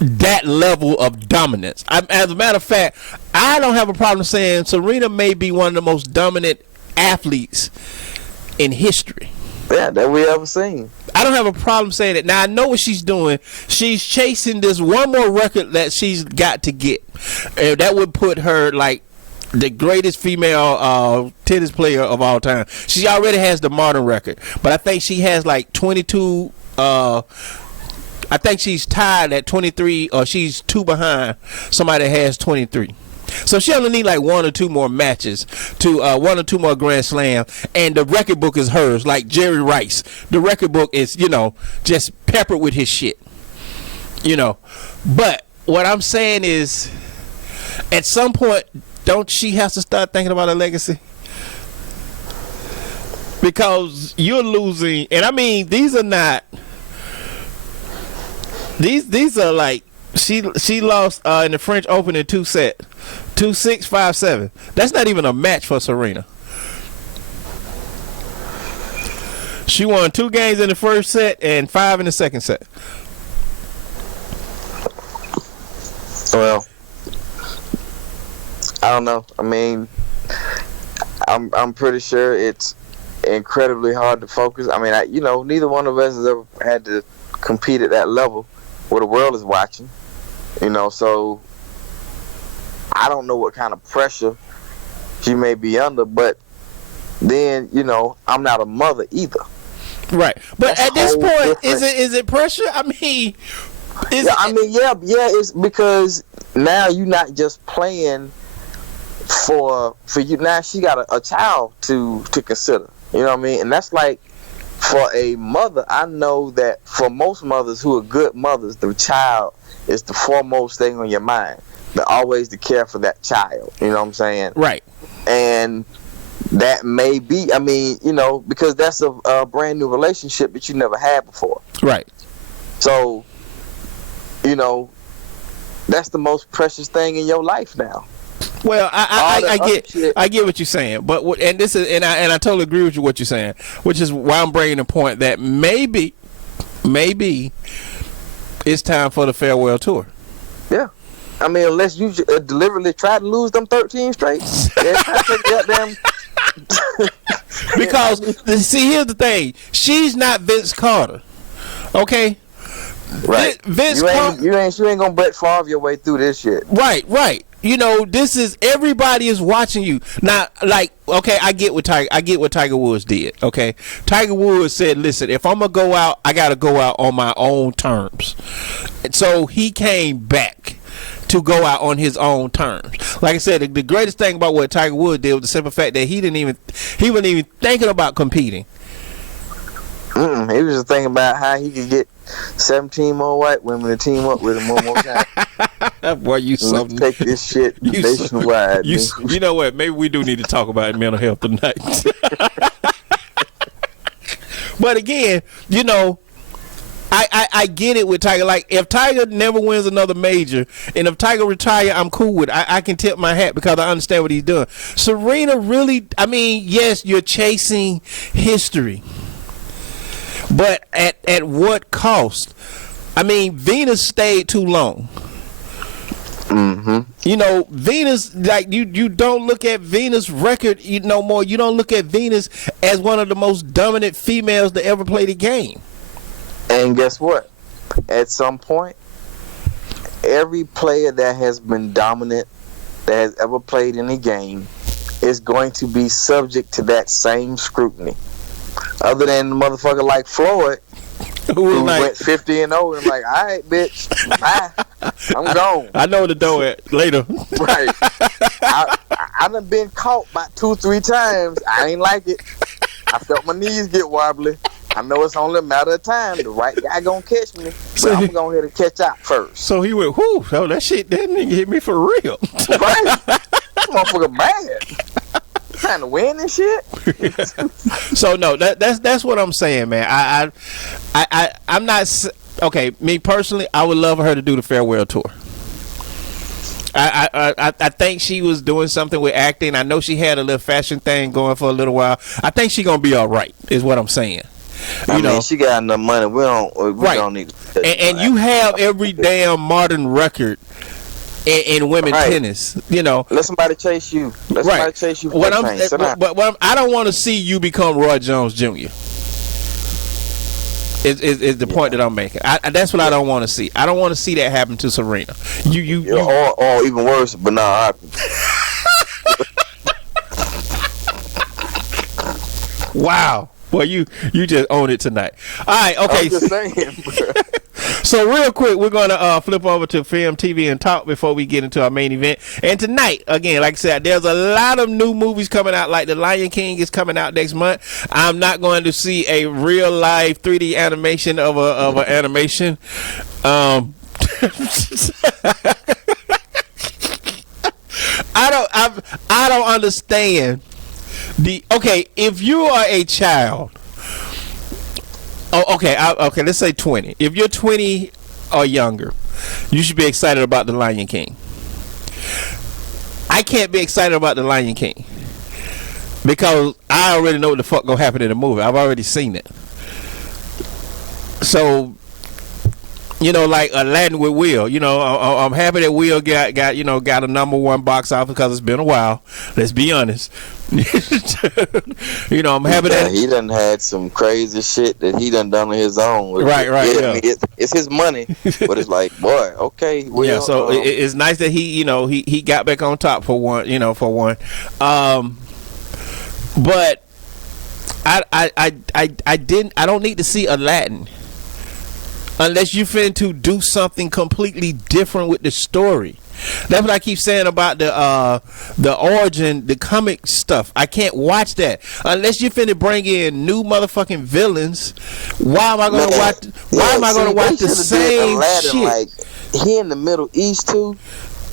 that level of dominance. As a matter of fact, I don't have a problem saying Serena may be one of the most dominant athletes in history. Yeah, that we ever seen. I don't have a problem saying it. Now I know what she's doing. She's chasing this one more record that she's got to get, and that would put her like the greatest female tennis player of all time. She already has the modern record, but I think she has like 22. I think she's tied at 23, or she's 2 behind somebody that has 23. So she only need like 1 or 2 more matches to 1 or 2 more Grand Slam, and the record book is hers. Like Jerry Rice, the record book is, you know, just peppered with his shit, you know. But what I'm saying is, at some point, don't she have to start thinking about her legacy? Because you're losing, and I mean, these are not. These are like, she lost in the French Open in 2 sets, 2-6, 5-7. That's not even a match for Serena. She won 2 games in the first set and 5 in the second set. Well, I don't know. I mean, I'm pretty sure it's incredibly hard to focus. I mean, you know, neither one of us has ever had to compete at that level where the world is watching. You know, so I don't know what kind of pressure she may be under, but then, you know, I'm not a mother either. Right. But That's at this point, different. is it pressure? I mean, it's because now you're not just playing for you. Now she got a child to consider. You know what I mean? And that's like, for a mother, I know that for most mothers who are good mothers, the child is the foremost thing on your mind. They're always to care for that child. You know what I'm saying? Right. And that may be, I mean, you know, because that's a brand new relationship that you never had before. Right. So, you know, that's the most precious thing in your life now. Well, I get what you're saying, but I totally agree with you what you're saying, which is why I'm bringing the point that maybe it's time for the farewell tour. Yeah, I mean, unless you deliberately try to lose them 13 straight, because see, here's the thing: she's not Vince Carter, okay? Right. Vince you ain't gonna Brett Favre your way through this shit. Right. You know, this is, everybody is watching you now. Like, okay, I get what Tiger Woods did. Okay, Tiger Woods said, "Listen, if I'm gonna go out, I gotta go out on my own terms." And so he came back to go out on his own terms. Like I said, the greatest thing about what Tiger Woods did was the simple fact that he wasn't even thinking about competing. He was just thinking about how he could get 17 more white women to team up with him one more time. Boy, you something. Take this shit nationwide. You know what? Maybe we do need to talk about mental health tonight. But again, you know, I get it with Tiger. Like, if Tiger never wins another major, and if Tiger retire, I'm cool with it. I can tip my hat because I understand what he's doing. Serena really, I mean, yes, you're chasing history. But at what cost? I mean, Venus stayed too long. Mm-hmm. You know, Venus, like, you don't look at Venus' record no more. You don't look at Venus as one of the most dominant females to ever play the game. And guess what? At some point, every player that has been dominant, that has ever played in a game, is going to be subject to that same scrutiny. Other than the motherfucker like Floyd, who went 50-0 and like, all right, bitch, bye. I'm gone. I know the door at later. Right. I done been caught about 2-3 times. I ain't like it. I felt my knees get wobbly. I know it's only a matter of time. The right guy gonna catch me, but I'm gonna hit and catch out first. So he went, whoo, oh, that nigga hit me for real. Right. This motherfucker bad. Trying to win and shit. So no, that's what I'm saying, man. I'm not okay. Me personally, I would love her to do the farewell tour. I think she was doing something with acting. I know she had a little fashion thing going for a little while. I think she's gonna be all right, is what I'm saying. I mean, she got enough money. We don't need to. And you have every damn modern record in women tennis. You know, let somebody chase you. Let somebody chase you. But I don't want to see you become Roy Jones Jr. Is the point that I'm making. That's what I don't want to see. I don't want to see that happen to Serena. Or even worse, but nah. Wow. Well, you just own it tonight. All right, okay. I'm just saying, bro. So real quick, we're going to flip over to film, TV, and talk before we get into our main event. And tonight, again, like I said, there's a lot of new movies coming out. Like The Lion King is coming out next month. I'm not going to see a real live 3D animation of an animation. I don't understand. If you are a child, let's say 20. If you're 20 or younger, you should be excited about The Lion King. I can't be excited about The Lion King because I already know what the fuck gonna happen in the movie. I've already seen it. So, you know, like Aladdin with Will. You know, I'm happy that Will got a #1 box office because it's been a while. Let's be honest. You know, I'm happy that he done had some crazy shit that he done on his own. Right. Yeah. I mean, it's his money, but it's like, boy, okay. Will, yeah. So it's nice that he got back on top for one. But I don't need to see Aladdin unless you finna do something completely different with the story. That's what I keep saying about the origin, the comic stuff. I can't watch that unless you finna bring in new motherfucking villains. Why am I gonna watch? Why am I gonna watch the same Aladdin, shit? Like, he in the Middle East too.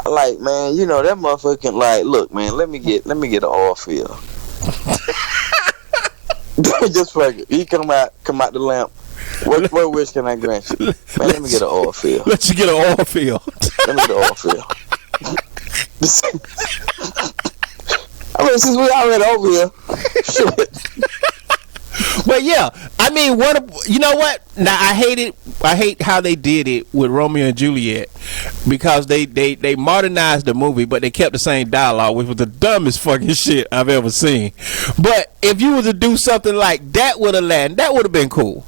Like, man, you know that motherfucking, like, look, man, let me get an oil field. Just fuck it. He come out the lamp. What wish can I grant you? Man, let me get an oil field. Let you get an oil field. Let me get an oil field. I mean, since we already over here, shit. But yeah, I mean, you know what? Now I hate how they did it with Romeo and Juliet because they modernized the movie, but they kept the same dialogue, which was the dumbest fucking shit I've ever seen. But if you were to do something like that with Aladdin, that would have been cool.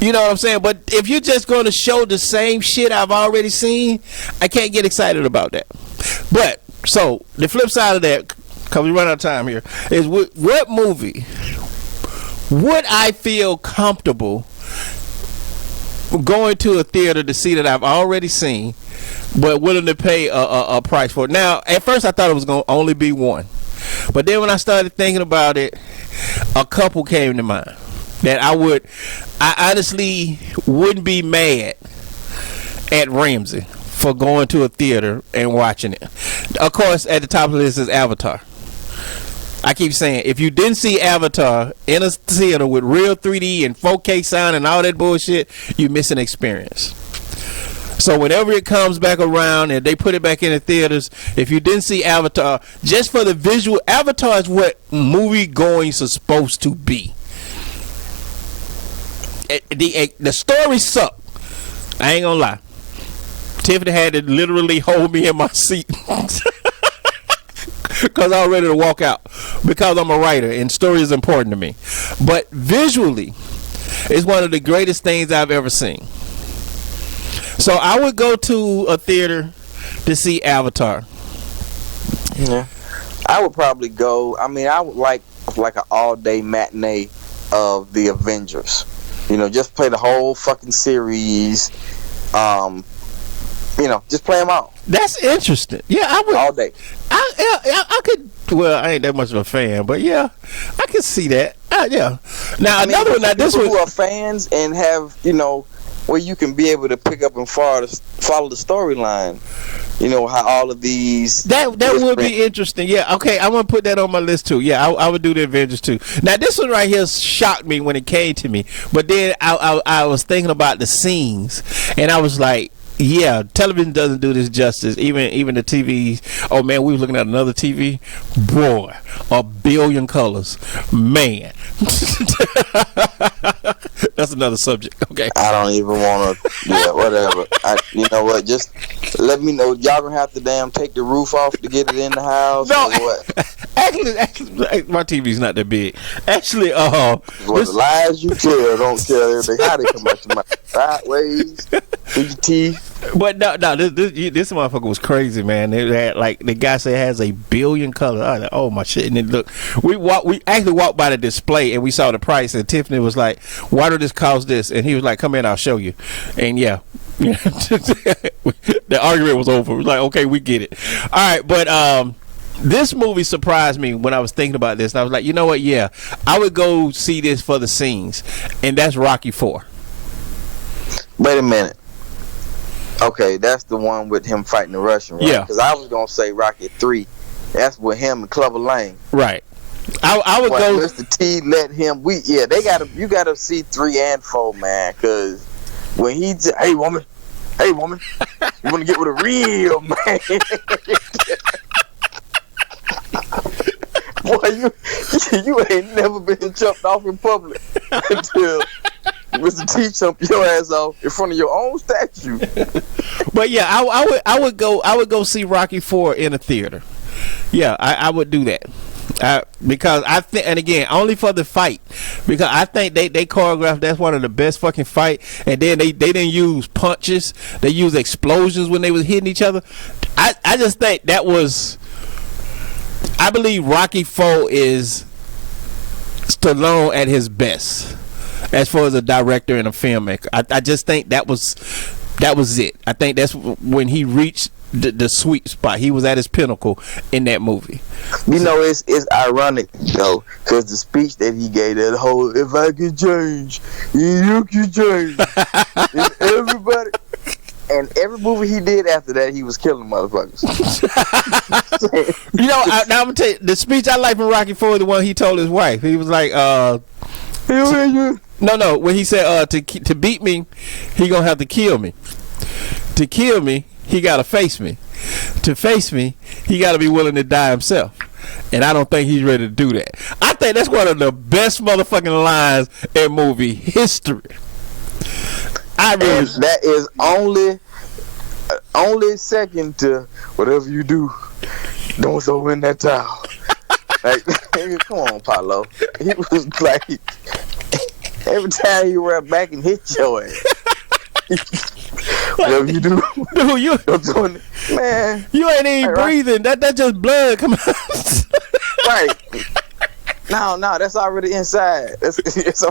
You know what I'm saying? But if you're just going to show the same shit I've already seen, I can't get excited about that. But, so, the flip side of that, because we run out of time here, is what movie would I feel comfortable going to a theater to see that I've already seen, but willing to pay a price for it? Now, at first I thought it was going to only be one. But then when I started thinking about it, a couple came to mind that I honestly wouldn't be mad at Ramsey for going to a theater and watching it. Of course, at the top of the list is Avatar. I keep saying, if you didn't see Avatar in a theater with real 3D and 4K sound and all that bullshit, you miss an experience. So whenever it comes back around and they put it back in the theaters, if you didn't see Avatar, just for the visual, Avatar is what movie goings are supposed to be. The story sucked. I ain't gonna lie. Tiffany had to literally hold me in my seat because I was ready to walk out because I'm a writer and story is important to me. But visually, it's one of the greatest things I've ever seen. So I would go to a theater to see Avatar. Yeah, I would probably go. I mean, I would like an all-day matinee of the Avengers. You know, just play the whole fucking series. You know, just play them all. That's interesting. Yeah, I would all day. I could. Well, I ain't that much of a fan, but yeah, I can see that. Yeah. Now another one. Now this one. Who are fans and have, you know, where you can be able to pick up and follow the storyline. You know how all of these that would be interesting. Yeah, okay, I'm gonna put that on my list too. Yeah, I would do the Avengers too. Now this one right here shocked me when it came to me, but then I was thinking about the scenes, and I was like, Yeah, television doesn't do this justice. Even the TV. Oh man, we were looking at another TV. Boy, 1 billion colors. Man, that's another subject. Okay. I don't even want to. Yeah, whatever. You know what? Just let me know. Y'all gonna have to take the roof off to get it in the house. No, or what? actually, my TV's not that big. Actually, the lies you tell don't tell everything. How they come out your mouth sideways through your teeth. But no, this motherfucker was crazy, man. It had, like, the guy said it has 1 billion colors. I was like, oh my shit! And then look, we actually walked by the display and we saw the price, and Tiffany was like, "Why did this cost this?" And he was like, "Come in, I'll show you." And yeah. The argument was over. It was like, okay, we get it. All right, but this movie surprised me when I was thinking about this. And I was like, you know what? Yeah, I would go see this for the scenes, and that's Rocky 4. Wait a minute. Okay, that's the one with him fighting the Russian, right? Yeah. Because I was gonna say Rocky 3. That's with him and Clubber Lang. Right. I would go. Mr. T let him. You gotta see 3 and 4, man. Because when he hey woman, you wanna get with a real man? Boy, you ain't never been jumped off in public until Mr. T jumped your ass off in front of your own statue. But yeah, I would go see Rocky 4 in a theater. Yeah, I would do that. Because I think, and again, only for the fight, because I think they choreographed. That's one of the best fucking fight. And then they didn't use punches; they used explosions when they was hitting each other. I just think that was. I believe Rocky 4 is Stallone at his best, as far as a director and a filmmaker. I just think that was it. I think that's when he reached the sweet spot. He was at his pinnacle in that movie. You know, it's ironic though, because the speech that he gave, that whole "if I can change, you can change," and everybody. And every movie he did after that, he was killing motherfuckers. You know, now I'm gonna tell you, the speech I like from Rocky 4 is the one he told his wife. He was like, no, when he said, to beat me, he gonna have to kill me. To kill me, he gotta face me. To face me, he gotta be willing to die himself. And I don't think he's ready to do that. I think that's one of the best motherfucking lines in movie history. And that is only second to whatever you do, don't throw in that towel. Like, come on, Paulo. He was like, every time he ran back and hit your ass. Whatever you do, dude, don't throw in man. You ain't even breathing. Right? That just blood coming out. Right. No, that's already inside. It's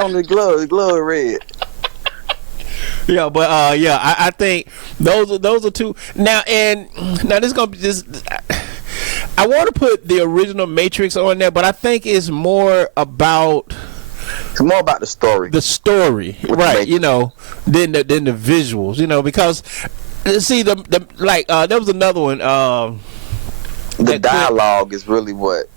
on the glove. The glove red. Yeah, but I think those are two. Now this is gonna be just. I want to put the original Matrix on there, but I think it's more about. It's more about the story. The story, right? You know, than the visuals. You know, because see there was another one. The dialogue is really what.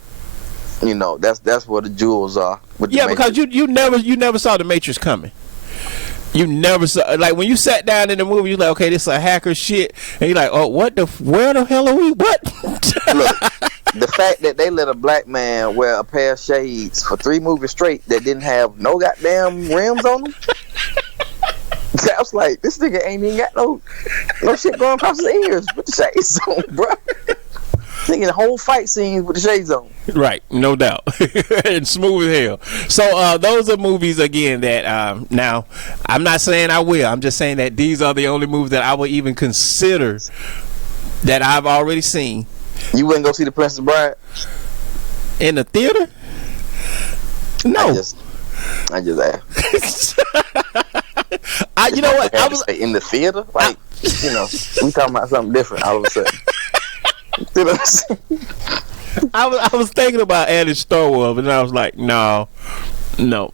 You know, that's where the jewels are. Because you never saw the Matrix coming. You never saw, like, when you sat down in the movie, you're like, okay, this is a hacker shit, and you're like, oh, where the hell are we? What? Look, the fact that they let a black man wear a pair of shades for 3 movies straight that didn't have no goddamn rims on them, I was like, this nigga ain't even got no shit going across his ears with the shades on, bro. Thinking the whole fight scene with the shades on. Right, no doubt. And smooth as hell. So those are movies, again, that now, I'm not saying I will. I'm just saying that these are the only movies that I would even consider that I've already seen. You wouldn't go see The Princess Bride? In the theater? No. I just asked. You know what? I was in the theater? Like, you know, we talking about something different all of a sudden. I was thinking about adding Star Wars, but then I was like, no. And I'm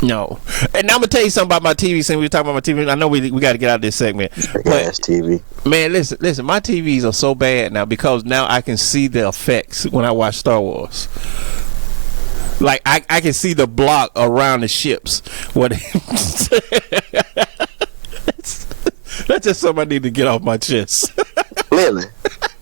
gonna tell you something about my TV. Since we were talking about my TV, I know we got to get out of this segment. But TV, man, listen, my TVs are so bad now because now I can see the effects when I watch Star Wars. Like I can see the block around the ships. That's That's just something I need to get off my chest. Clearly,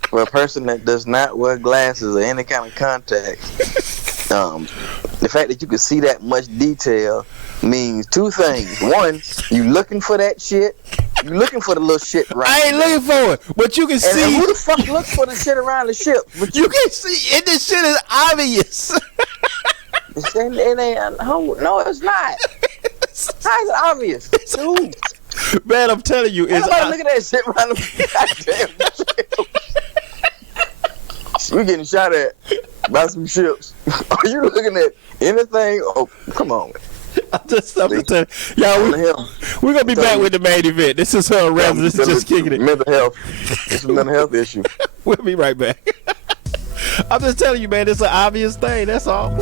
for a person that does not wear glasses or any kind of contacts, the fact that you can see that much detail means two things. One, you looking for that shit. You looking for the little shit around. I ain't looking for it, but you can and see. who the fuck looks for the shit around the ship? But You can see, and this shit is obvious. it ain't. No, it's not. How is it obvious? Dude. Man, I'm telling you, it's. Nobody look at that shit around the goddamn ship. We getting shot at by some ships. Are you looking at anything? Oh, come on. I'm just telling y'all, we're gonna be back with the main event. This is rap. This is just kicking it. Mental health. It's a mental health issue. We'll be right back. I'm just telling you, man, it's an obvious thing. That's all.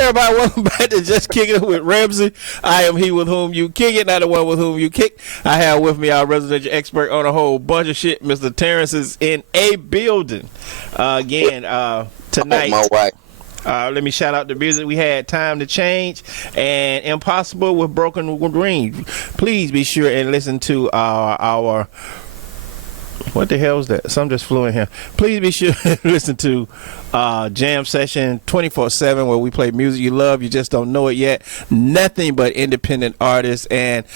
everybody, welcome back to Just Kicking It with Ramsey. I am he with whom you kick it, not the one with whom you kick. I have with me our residential expert on a whole bunch of shit. Mr. Terrence is in a building. Again, tonight. My wife. Let me shout out the music we had, Time to Change and Impossible with Broken Dreams. Please be sure and listen to our what the hell is that? Some just flew in here. Please be sure to listen to Jam Session 24/7 where we play music you love. You just don't know it yet. Nothing but independent artists. And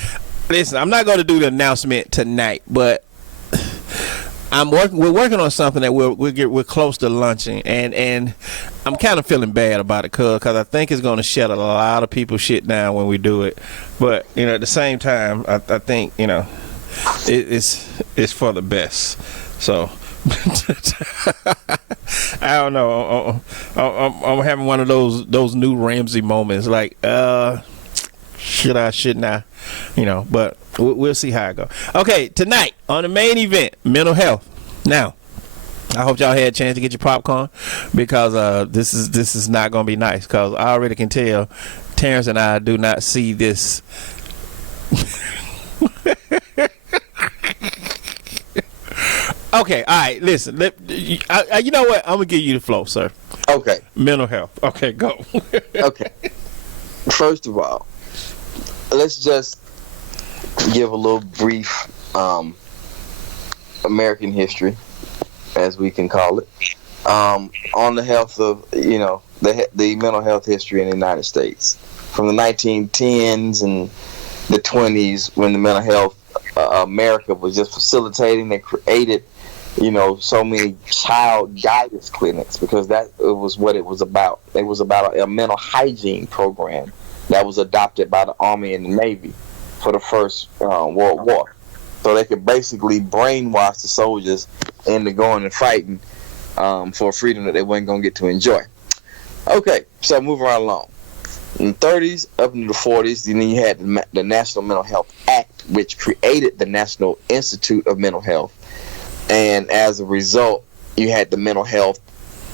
listen, I'm not going to do the announcement tonight, but we're working on something that we're close to launching, and I'm kind of feeling bad about it because I think it's going to shut a lot of people's shit down when we do it. But at the same time, I think it's for the best. So I don't know. I'm having one of those new Ramsey moments, like should I, shouldn't I? But we'll see how it goes. Okay, tonight on the main event, mental health. Now, I hope y'all had a chance to get your popcorn because this is not going to be nice because I already can tell Terrence and I do not see this. Okay, all right, listen. You know what? I'm going to give you the flow, sir. Okay. Mental health. Okay, go. Okay. First of all, let's just give a little brief American history, as we can call it, on the health of, the mental health history in the United States. From the 1910s and the 20s, when the mental health America was just facilitating, they created so many child guidance clinics because it was what it was about. It was about a mental hygiene program that was adopted by the Army and the Navy for the First World War. So they could basically brainwash the soldiers into going and fighting for freedom that they weren't going to get to enjoy. Okay, so moving right along. In the 30s up into the 40s, then you had the National Mental Health Act, which created the National Institute of Mental Health. And as a result, you had the Mental Health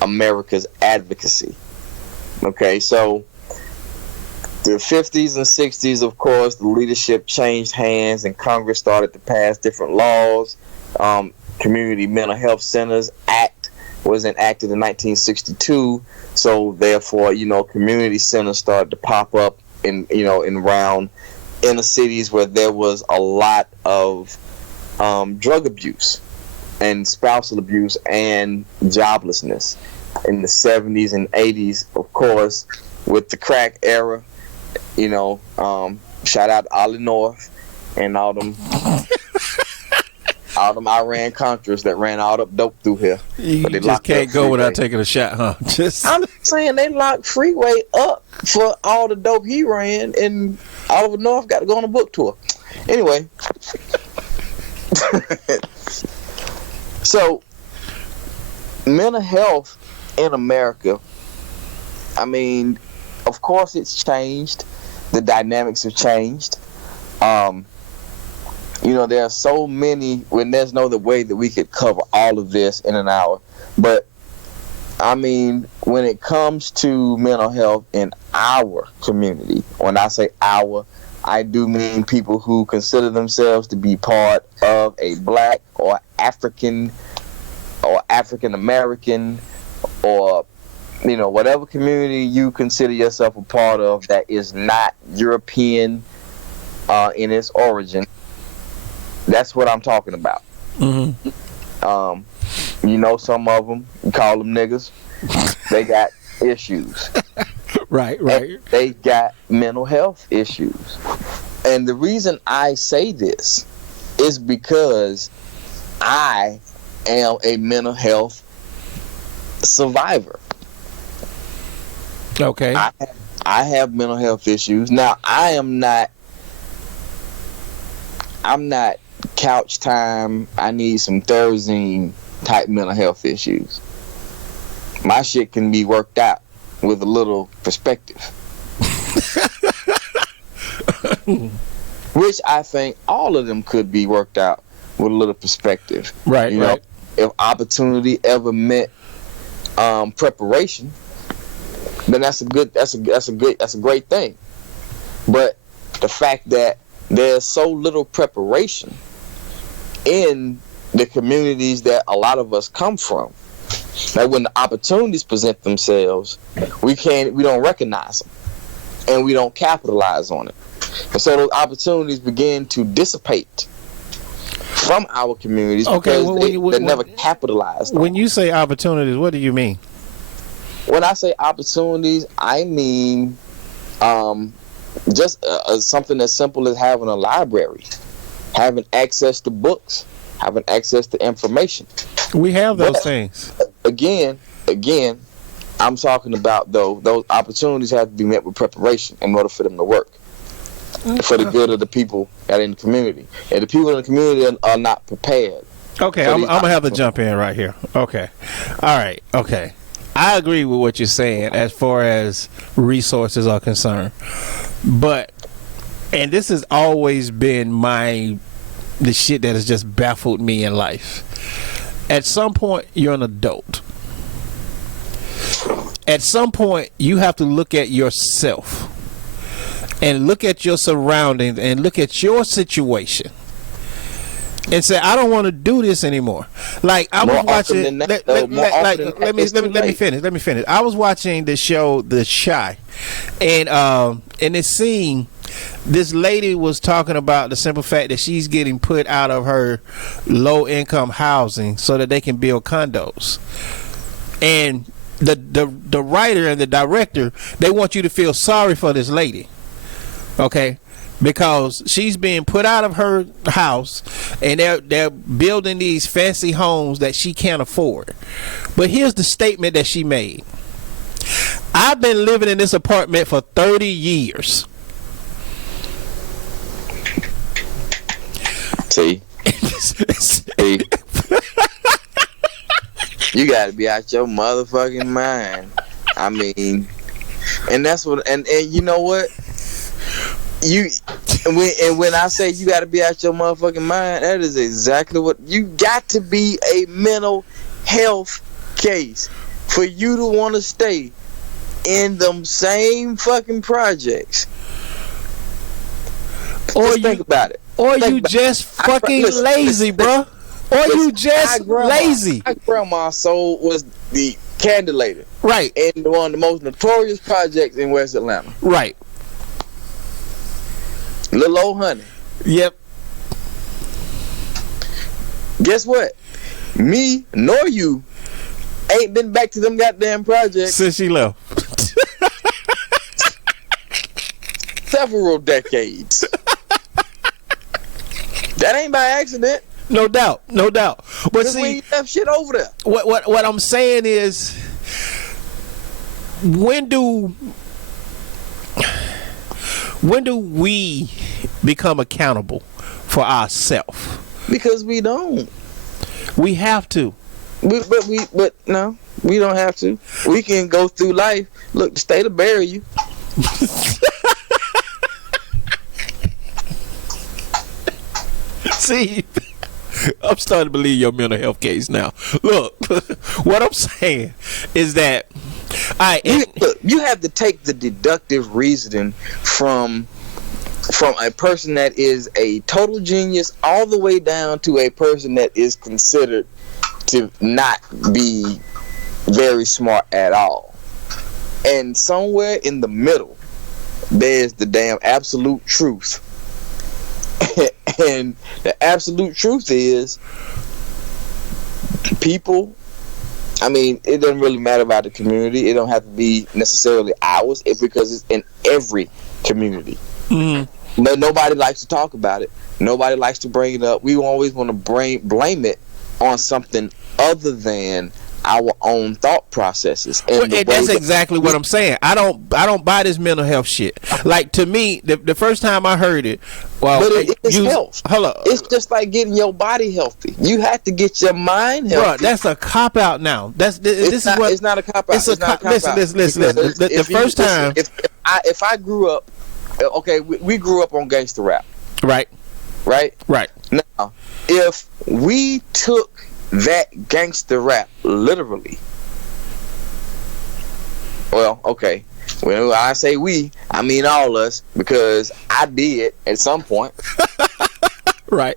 America's Advocacy. Okay, so the 50s and 60s, of course, the leadership changed hands and Congress started to pass different laws. Community Mental Health Centers Act was enacted in 1962. So therefore, community centers started to pop up in around inner cities where there was a lot of drug abuse and spousal abuse and joblessness. In the 70s and 80s, of course, with the crack era, shout out to Ollie North and all them Iran Contras that ran all up dope through here. You just can't go without taking a shot, huh? I'm saying they locked Freeway up for all the dope he ran, and Oliver North got to go on a book tour. Anyway, so mental health in America, I mean, of course it's changed. The dynamics have changed. There are so many, when there's no other way that we could cover all of this in an hour. But, I mean, when it comes to mental health in our community, when I say our, I do mean people who consider themselves to be part of a black or African or African American or whatever community you consider yourself a part of that is not European in its origin. That's what I'm talking about. Mm-hmm. Some of them, you call them niggas, they got issues. Right. And they got mental health issues. And the reason I say this is because I am a mental health survivor. Okay. I have mental health issues. Now, I'm not couch time, I need some Thursday type mental health issues. My shit can be worked out with a little perspective. Which I think all of them could be worked out with a little perspective. Right, you know, if opportunity ever met preparation, then that's a great thing. But the fact that there's so little preparation in the communities that a lot of us come from, like when the opportunities present themselves, we don't recognize them, and we don't capitalize on it, and so those opportunities begin to dissipate from our communities because they're never capitalized on. When you say opportunities, what do you mean? When I say opportunities, I mean just something as simple as having a library, having access to books, having access to information. We have those things. Again, I'm talking about those opportunities have to be met with preparation in order for them to work for the good of the people that are in the community. And the people in the community are not prepared. Okay, I'm gonna have to jump in right here. Okay, all right. Okay, I agree with what you're saying as far as resources are concerned, but and this has always been the shit that has just baffled me in life. At some point, you're an adult. At some point, you have to look at yourself and look at your surroundings and look at your situation and say, I don't want to do this anymore. Like I was watching. Let me finish. I was watching the show The Chi, and in this scene, this lady was talking about the simple fact that she's getting put out of her low income housing so that they can build condos, and the writer and the director, they want you to feel sorry for this lady, okay, because she's being put out of her house and they're building these fancy homes that she can't afford. But here's the statement that she made: I've been living in this apartment for 30 years. See? You gotta be out your motherfucking mind. I mean, and that's what, and you know what? When I say you gotta be out your motherfucking mind, that is exactly what you got to be. A mental health case for you to want to stay in them same fucking projects. Or just think about it. Or you just fucking lazy, bro. Or you just lazy. My grandma's soul was the Candelator. Right. And one of the most notorious projects in West Atlanta. Right. Little old honey. Yep. Guess what? Me nor you ain't been back to them goddamn projects since she left. Several decades. That ain't by accident. No doubt. But see, we left shit over there. What I'm saying is, when do we become accountable for ourselves? Because we don't. We have to. But no, we don't have to. We can go through life. Look, the state will bury you. See, I'm starting to believe your mental health case now. Look, what I'm saying is that you have to take the deductive reasoning from a person that is a total genius all the way down to a person that is considered to not be very smart at all. And somewhere in the middle, there's the damn absolute truth. And the absolute truth is, people, I mean, it doesn't really matter about the community. It don't have to be necessarily ours, because it's in every community. Mm-hmm. But nobody likes to talk about it. Nobody likes to bring it up. We always want to blame it on something other than our own thought processes. And that's exactly what I'm saying. I don't buy this mental health shit. Like, to me, the first time I heard it, well, but it's health. Hello. It's just like getting your body healthy. You have to get your mind healthy. Bro, that's a cop out now. It's not a cop out. It's a cop out. Listen. The first time, if I grew up, okay, we grew up on gangster rap. Right. Now, if we took that gangster rap literally, Well, okay. When I say we, I mean all us, because I did at some point. Right.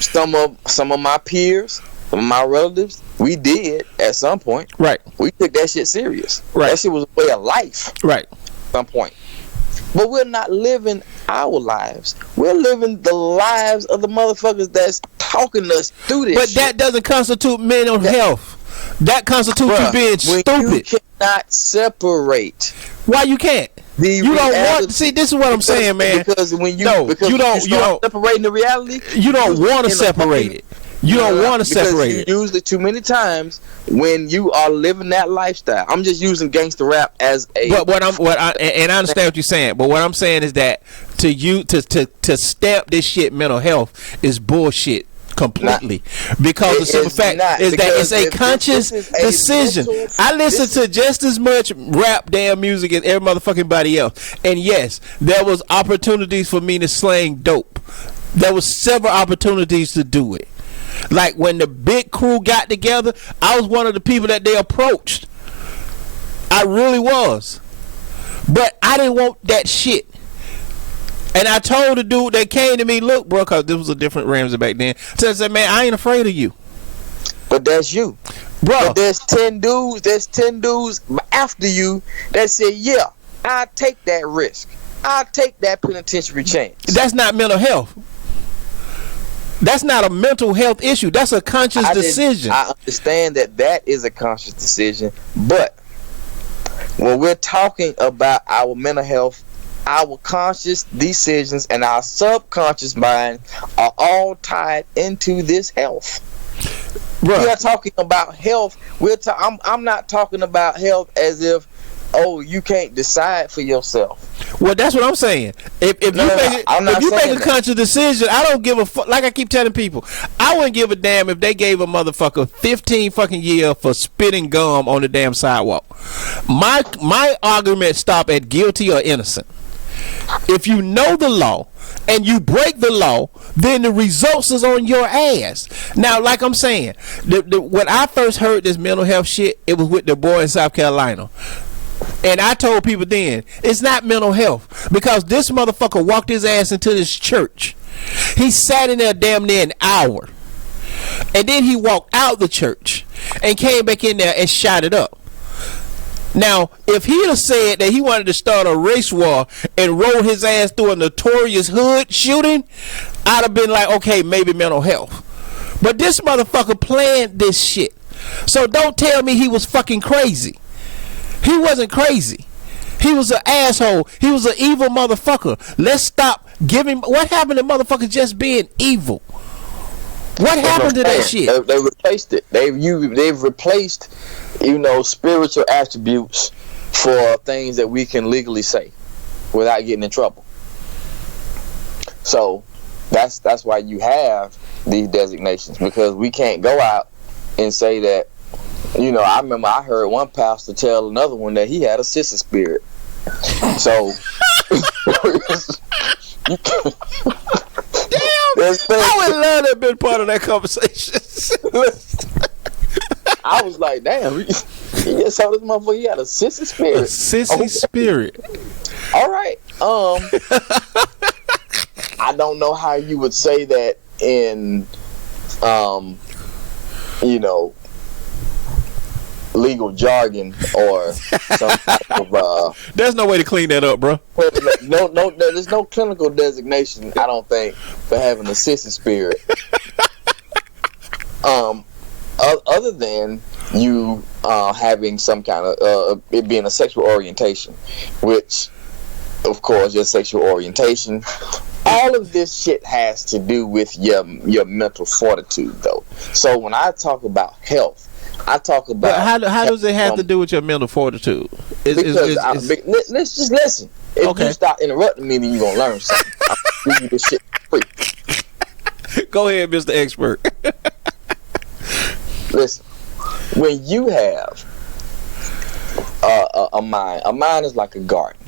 Some of my peers, some of my relatives, we did at some point. Right. We took that shit serious. Right. That shit was a way of life. Right. At some point. But we're not living our lives. We're living the lives of the motherfuckers that's talking us through this. But shit. that doesn't constitute mental health. That constitutes you being When stupid. you cannot separate. Why you can't? You don't want. See, this is what I'm saying, man. Because when you you don't separating the reality. You don't want to separate it. You don't want to separate it. Usually, too many times when you are living that lifestyle. I'm just using gangster rap as a. But I understand what you're saying. But what I'm saying is that to stamp this shit mental health is bullshit. Completely, because the simple fact is that it's a conscious decision. I listen to just as much rap damn music as every motherfucking body else, and yes, there was opportunities for me to slang dope. There was several opportunities to do it. Like when the big crew got together, I was one of the people that they approached. I really was, but I didn't want that shit. And I told the dude that came to me, look, bro, because this was a different Ramsey back then. So I said, man, I ain't afraid of you. But that's you. Bro. But there's 10 dudes after you that say, yeah, I'll take that risk. I'll take that penitentiary chance. That's not mental health. That's not a mental health issue. That's a conscious decision. I understand that is a conscious decision. But when we're talking about our mental health, our conscious decisions and our subconscious mind are all tied into this health. Bruh. We are talking about health. I'm not talking about health as if, oh, you can't decide for yourself. Well, that's what I'm saying. If you make a conscious decision, I don't give a fuck. Like I keep telling people, I wouldn't give a damn if they gave a motherfucker 15 fucking years for spitting gum on the damn sidewalk. My argument stop at guilty or innocent. If you know the law and you break the law, then the results is on your ass. Now, like I'm saying, when I first heard this mental health shit, it was with the boy in South Carolina. And I told people then, it's not mental health, because this motherfucker walked his ass into this church. He sat in there damn near an hour. And then he walked out the church and came back in there and shot it up. Now, if he'd have said that he wanted to start a race war and roll his ass through a notorious hood shooting, I'd have been like, okay, maybe mental health. But this motherfucker planned this shit. So don't tell me he was fucking crazy. He wasn't crazy. He was an asshole. He was an evil motherfucker. Let's stop giving. What happened to motherfuckers just being evil? What happened to that shit? They replaced it. They've replaced, spiritual attributes for things that we can legally say without getting in trouble. So that's why you have these designations, because we can't go out and say that. I remember I heard one pastor tell another one that he had a sissy spirit. So I would love to have been part of that conversation. I was like, damn, he just told this motherfucker he had a sissy spirit. A sissy spirit. All right. I don't know how you would say that in, legal jargon or some type of there's no way to clean that up, bro. No, there's no clinical designation, I don't think, for having a sissy spirit. Other than you having some kind of it being a sexual orientation, which of course your sexual orientation, all of this shit has to do with your mental fortitude, though. So when I talk about health, I talk about how does it have to do with your mental fortitude? Let's just listen. If you stop interrupting me, then you're gonna learn something. I'll give you this shit for free. Go ahead, Mr. Expert. Listen, when you have a mind is like a garden,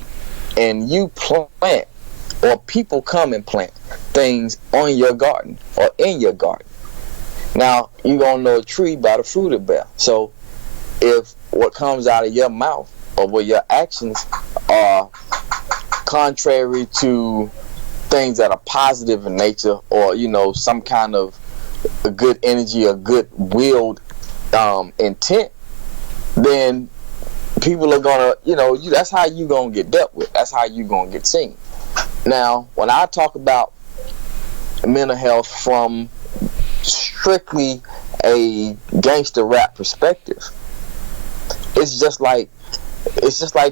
and you plant, or people come and plant things on your garden or in your garden. Now, you're going to know a tree by the fruit it bears. So, if what comes out of your mouth or where your actions are contrary to things that are positive in nature, or some kind of a good energy, a good willed intent, then people are gonna, that's how you gonna get dealt with. That's how you gonna get seen. Now, when I talk about mental health from strictly a gangster rap perspective, it's just like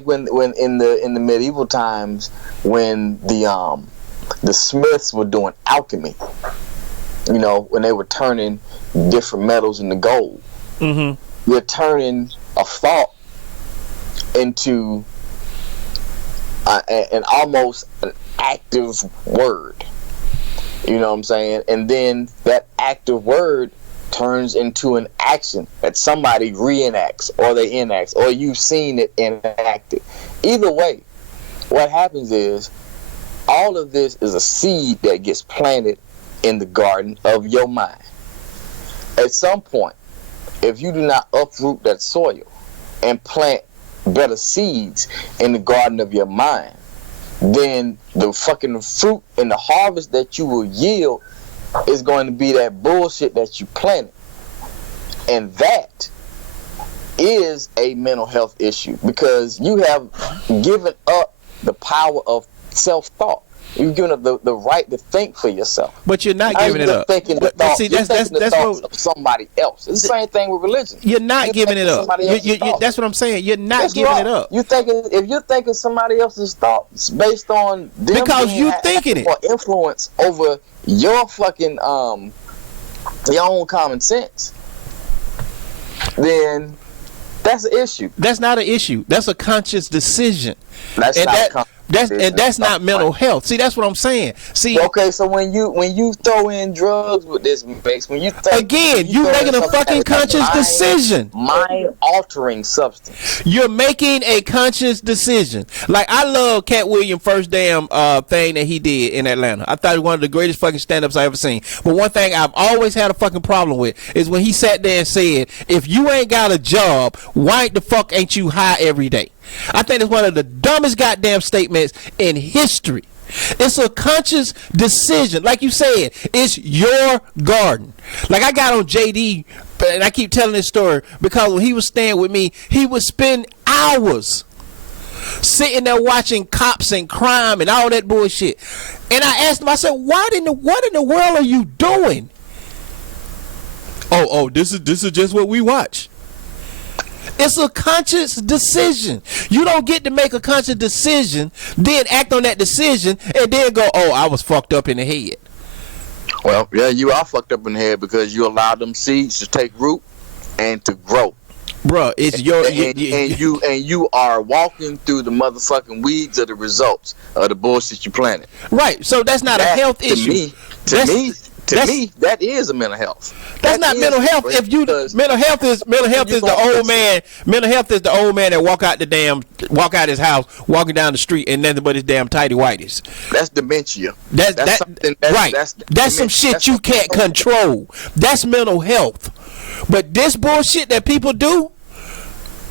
when in the medieval times, when the Smiths were doing alchemy, when they were turning different metals into gold. Mm-hmm. You're turning a thought into an almost an active word. You know what I'm saying? And then that active word turns into an action that somebody reenacts, or they enact, or you've seen it enacted. Either way, what happens is all of this is a seed that gets planted in the garden of your mind. At some point, if you do not uproot that soil and plant better seeds in the garden of your mind, then the fucking fruit and the harvest that you will yield is going to be that bullshit that you planted. And that is a mental health issue, because you have given up the power of self-thought. You've given up the right to think for yourself. But you're not giving it up. But see, that's thoughts of somebody else. It's the same thing with religion. You're not giving it up. That's what I'm saying. You're not giving it up. If you're thinking somebody else's thoughts based on them, because you thinking it, or influence over your fucking your own common sense, then that's an issue. That's not an issue. That's a conscious decision. That's not mental health. See, that's what I'm saying. See, okay, so when you throw in drugs with this mix, when you you're making a fucking conscious decision. Mind-altering substance. You're making a conscious decision. Like, I love Cat Williams' first damn thing that he did in Atlanta. I thought it was one of the greatest fucking stand-ups I ever seen. But one thing I've always had a fucking problem with is when he sat there and said, "If you ain't got a job, why the fuck ain't you high every day?" I think it's one of the dumbest goddamn statements in history. It's a conscious decision. Like you said, it's your garden. Like, I got on JD, and I keep telling this story because when he was staying with me, he would spend hours sitting there watching cops and crime and all that bullshit. And I asked him, I said, what in the world are you doing? Oh, this is just what we watch. It's a conscious decision. You don't get to make a conscious decision, then act on that decision, and then go, "Oh, I was fucked up in the head." Well, yeah, you are fucked up in the head because you allowed them seeds to take root and to grow. Bruh, it's you are walking through the motherfucking weeds of the results of the bullshit you planted. Right. So that's not a health issue. To me, that is a mental health. That's not mental health. If you mental health is the old man. Mental health is the old man that walk out his house, walking down the street, and nothing but his damn tighty whities. That's dementia. That's some shit you can't control. That's mental health. But this bullshit that people do,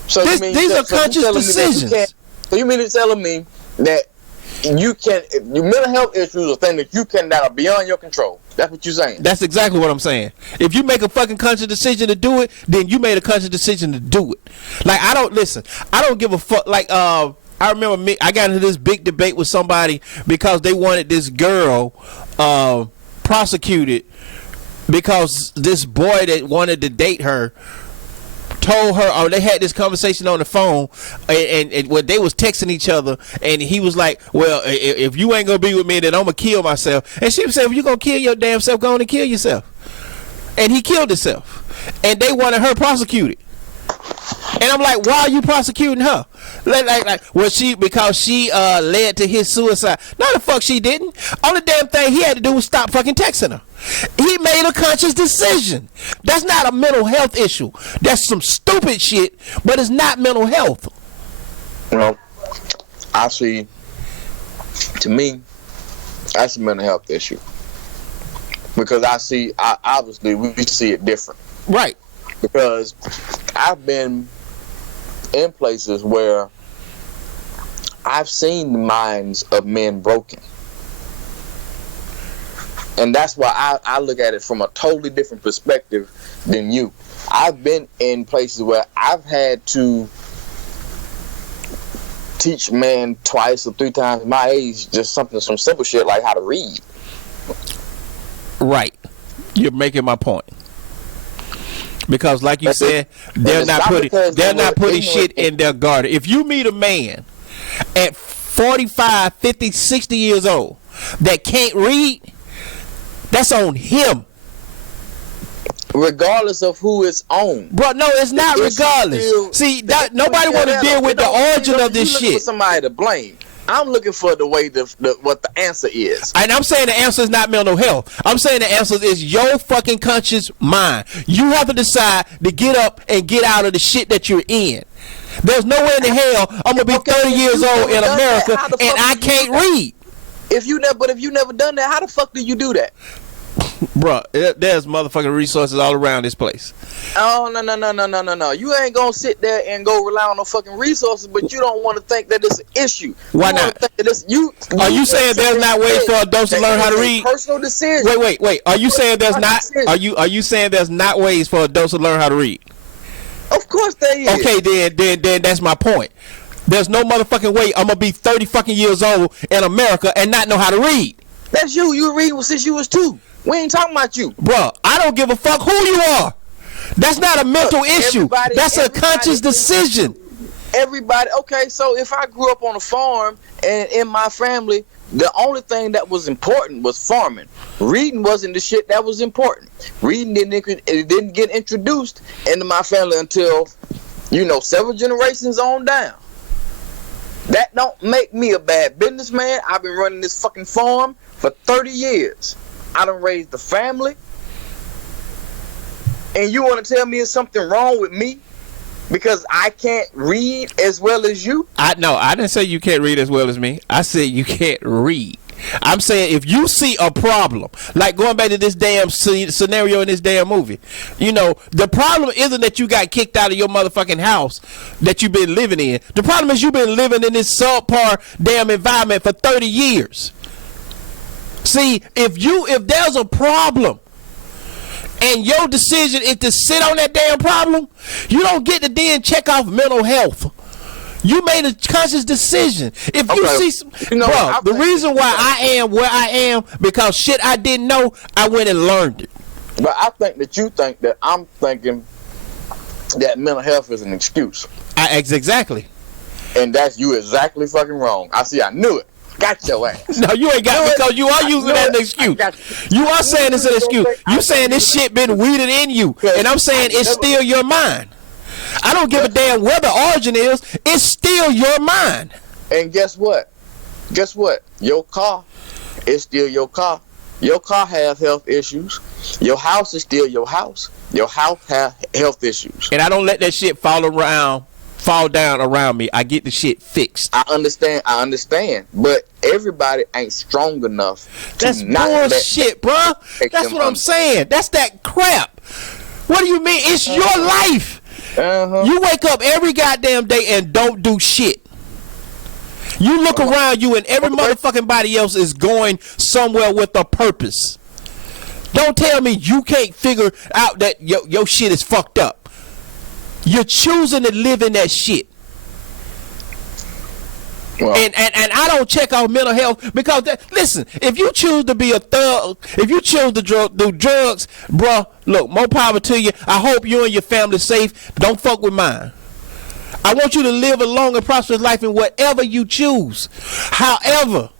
these are conscious decisions. So you mean to tell me that your mental health issues are things that are beyond your control? That's what you're saying. That's exactly what I'm saying. If you make a fucking conscious decision to do it, then you made a conscious decision to do it. Like, I don't give a fuck. Like, I remember I got into this big debate with somebody because they wanted this girl prosecuted because this boy that wanted to date her told her, or they had this conversation on the phone, and when they was texting each other, and he was like, "Well, if you ain't gonna be with me, then I'm gonna kill myself." And she said, "If you gonna kill your damn self, go on and kill yourself." And he killed himself, and they wanted her prosecuted. And I'm like, why are you prosecuting her? Because she led to his suicide. No, the fuck she didn't. Only damn thing he had to do was stop fucking texting her. He made a conscious decision. That's not a mental health issue. That's some stupid shit, but it's not mental health. Well, to me, that's a mental health issue. Because obviously we see it different. Right. Because I've been in places where I've seen the minds of men broken. And that's why I look at it from a totally different perspective than you. I've been in places where I've had to teach men twice or three times my age just some simple shit like how to read. Right. You're making my point. Because like you said, they're not putting shit in their garden. If you meet a man at 45, 50, 60 years old that can't read, that's on him. Regardless of who it's on. Bro, no, it's not regardless. See, nobody want to deal with the origin of this shit. For somebody to blame. I'm looking for the way what the answer is. And I'm saying the answer is not mental health. I'm saying the answer is your fucking conscious mind. You have to decide to get up and get out of the shit that you're in. There's no way in the hell I'm gonna be 30 years old in America and I can't read. If you never done that, how the fuck do you do that? Bruh, there's motherfucking resources all around this place. Oh, no. You ain't gonna sit there and go rely on no fucking resources, but you don't want to think that it's an issue. Why not? Are you saying there's not ways for adults to learn how to read? Personal decision. Wait. Are you saying there's not? Are you saying there's not ways for adults to learn how to read? Of course there is. Okay, then that's my point. There's no motherfucking way I'm gonna be 30 fucking years old in America and not know how to read. That's you. You read since you was 2. We ain't talking about you. Bruh, I don't give a fuck who you are. That's not a mental issue. That's a conscious decision. Everybody, okay, so if I grew up on a farm and in my family, the only thing that was important was farming. Reading wasn't the shit that was important. Reading didn't get introduced into my family until, several generations on down. That don't make me a bad businessman. I've been running this fucking farm for 30 years. I done raised the family. And you want to tell me there's something wrong with me because I can't read as well as you? No, I didn't say you can't read as well as me. I said you can't read. I'm saying if you see a problem, like going back to this damn scenario in this damn movie, the problem isn't that you got kicked out of your motherfucking house that you've been living in. The problem is you've been living in this subpar damn environment for 30 years. See, if there's a problem and your decision is to sit on that damn problem, you don't get to then check off mental health. You made a conscious decision. If you see, the reason why I am where I am because shit I didn't know, I went and learned it. But I think that you think that I'm thinking that mental health is an excuse. Exactly. And that's you exactly fucking wrong. I knew it. Got your ass. No, you ain't got it because you are using that as an excuse. You are saying it's an excuse. You saying this shit been weeded in you, and I'm saying it's still your mind. I don't give a damn where the origin is. It's still your mind. And guess what? Your car is still your car. Your car has health issues. Your house is still your house. Your house has health issues. And I don't let that shit fall down around me. I get the shit fixed. I understand. But everybody ain't strong enough to That's bullshit, bro. That's what I'm saying. That's that crap. What do you mean? It's your life. You wake up every goddamn day and don't do shit. You look around you and every motherfucking body else is going somewhere with a purpose. Don't tell me you can't figure out that your shit is fucked up. You're choosing to live in that shit. Well, and I don't check out mental health because listen, if you choose to be a thug, if you choose to do drugs, bruh, look, more power to you. I hope you and your family safe. Don't fuck with mine. I want you to live a long and prosperous life in whatever you choose. However,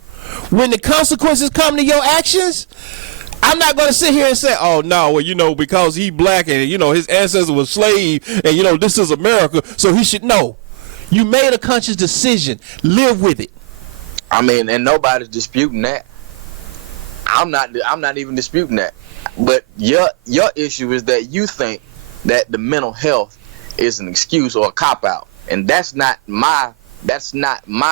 when the consequences come to your actions, I'm not going to sit here and say, oh, no, well, because he black and, his ancestors were slave and, this is America, so he should know. You made a conscious decision. Live with it. I mean, and nobody's disputing that. I'm not even disputing that. But your issue is that you think that the mental health is an excuse or a cop out, and that's not my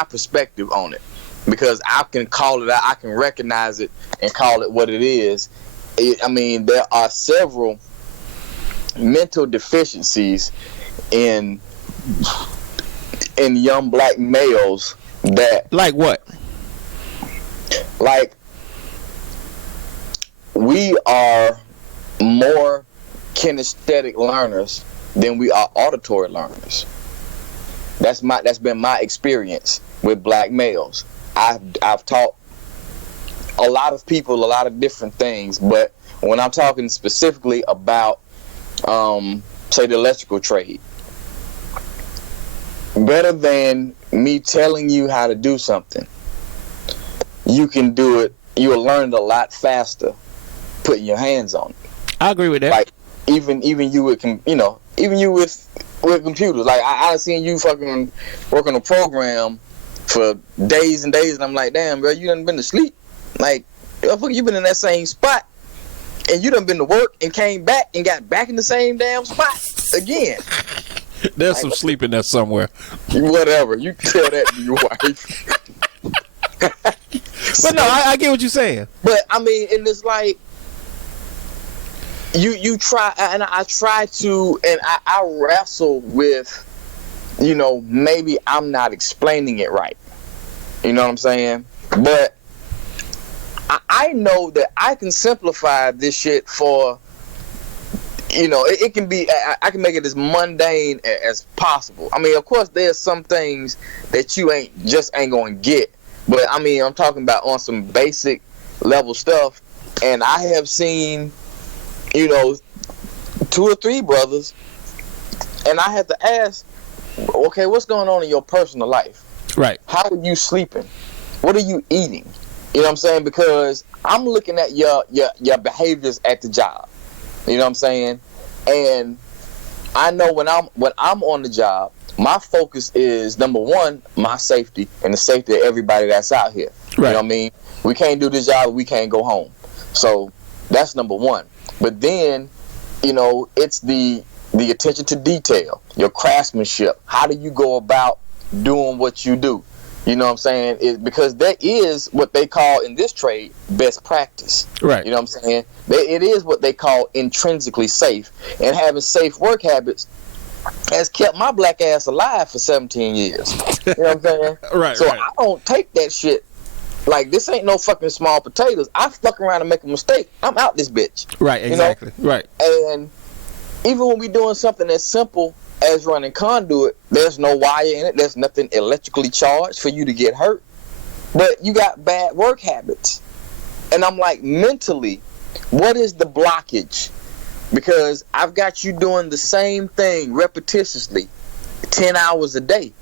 perspective on it. Because I can call it out, I can recognize it and call it what it is. There are several mental deficiencies in young black males that Like what? like we are more kinesthetic learners than we are auditory learners. That's been my experience with black males. I've taught a lot of people a lot of different things, but when I'm talking specifically about say the electrical trade, better than me telling you how to do something, you can do it. You'll learn it a lot faster putting your hands on it. I agree with that. Like even you with even you with computers. Like I've seen you fucking work on a program for days and days, and I'm like, damn, bro, you done been to sleep. Like, you been in that same spot, and you done been to work and came back and got back in the same damn spot again. There's some sleep in there somewhere. Whatever, you tell that to your wife. But no, I get what you're saying. But I mean, and it's like you try, and I try to, and I wrestle with, maybe I'm not explaining it right. You know what I'm saying? But I know that I can simplify this shit for, it can be, I can make it as mundane as possible. I mean, of course, there's some things that you ain't going to get. But I mean, I'm talking about on some basic level stuff. And I have seen, 2 or 3 brothers, and I had to ask, okay, what's going on in your personal life? Right. How are you sleeping? What are you eating? You know what I'm saying? Because I'm looking at your behaviors at the job. You know what I'm saying? And I know when I'm on the job, my focus is, number one, my safety and the safety of everybody that's out here. Right. You know what I mean? We can't do this job, we can't go home. So that's number one. But then, it's the attention to detail, your craftsmanship. How do you go about doing what you do? You know what I'm saying? Because that is what they call in this trade best practice. Right. You know what I'm saying? It is what they call intrinsically safe. And having safe work habits has kept my black ass alive for 17 years. You know what I'm saying? Right. So right. I don't take that shit. Like, this ain't no fucking small potatoes. I fuck around and make a mistake, I'm out this bitch. Right, exactly. Right. And even when we doing something as simple as running conduit, there's no wire in it. There's nothing electrically charged for you to get hurt. But you got bad work habits. And I'm like, mentally, what is the blockage? Because I've got you doing the same thing repetitiously 10 hours a day,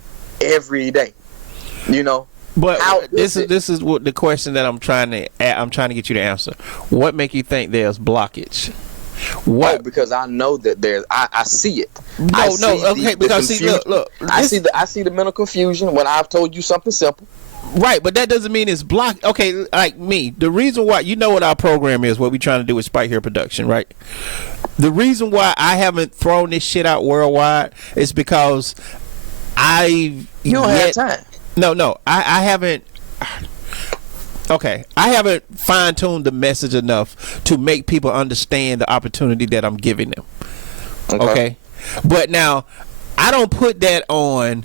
every day. But this is what the question that I'm trying to get you to answer. What make you think there's blockage? What? Oh, because I know that there's. I see it. Look. I see the mental confusion when I've told you something simple. Right, but that doesn't mean it's blocked. Okay, like me, the reason why, what our program is, what we're trying to do with Spike Here Production, right? The reason why I haven't thrown this shit out worldwide is because you don't have time. No, I haven't. Okay, I haven't fine-tuned the message enough to make people understand the opportunity that I'm giving them. Okay? But now, I don't put that on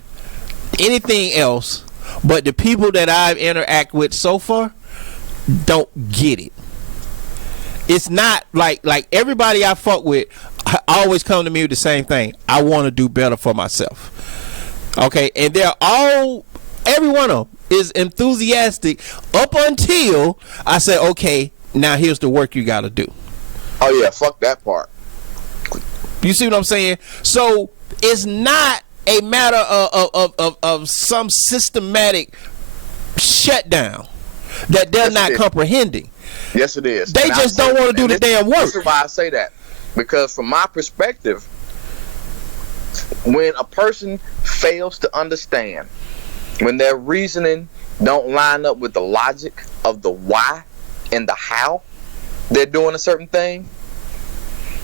anything else, but the people that I've interacted with so far don't get it. It's not like everybody I fuck with always come to me with the same thing. I want to do better for myself. Okay? And every one of them is enthusiastic up until I say, okay, now here's the work you got to do. Oh yeah, fuck that part. You see what I'm saying? So it's not a matter of some systematic shutdown that they're not comprehending. Yes, it is. They just don't want to do the damn work. This is why I say that, because from my perspective, when a person fails to understand, when their reasoning don't line up with the logic of the why and the how they're doing a certain thing,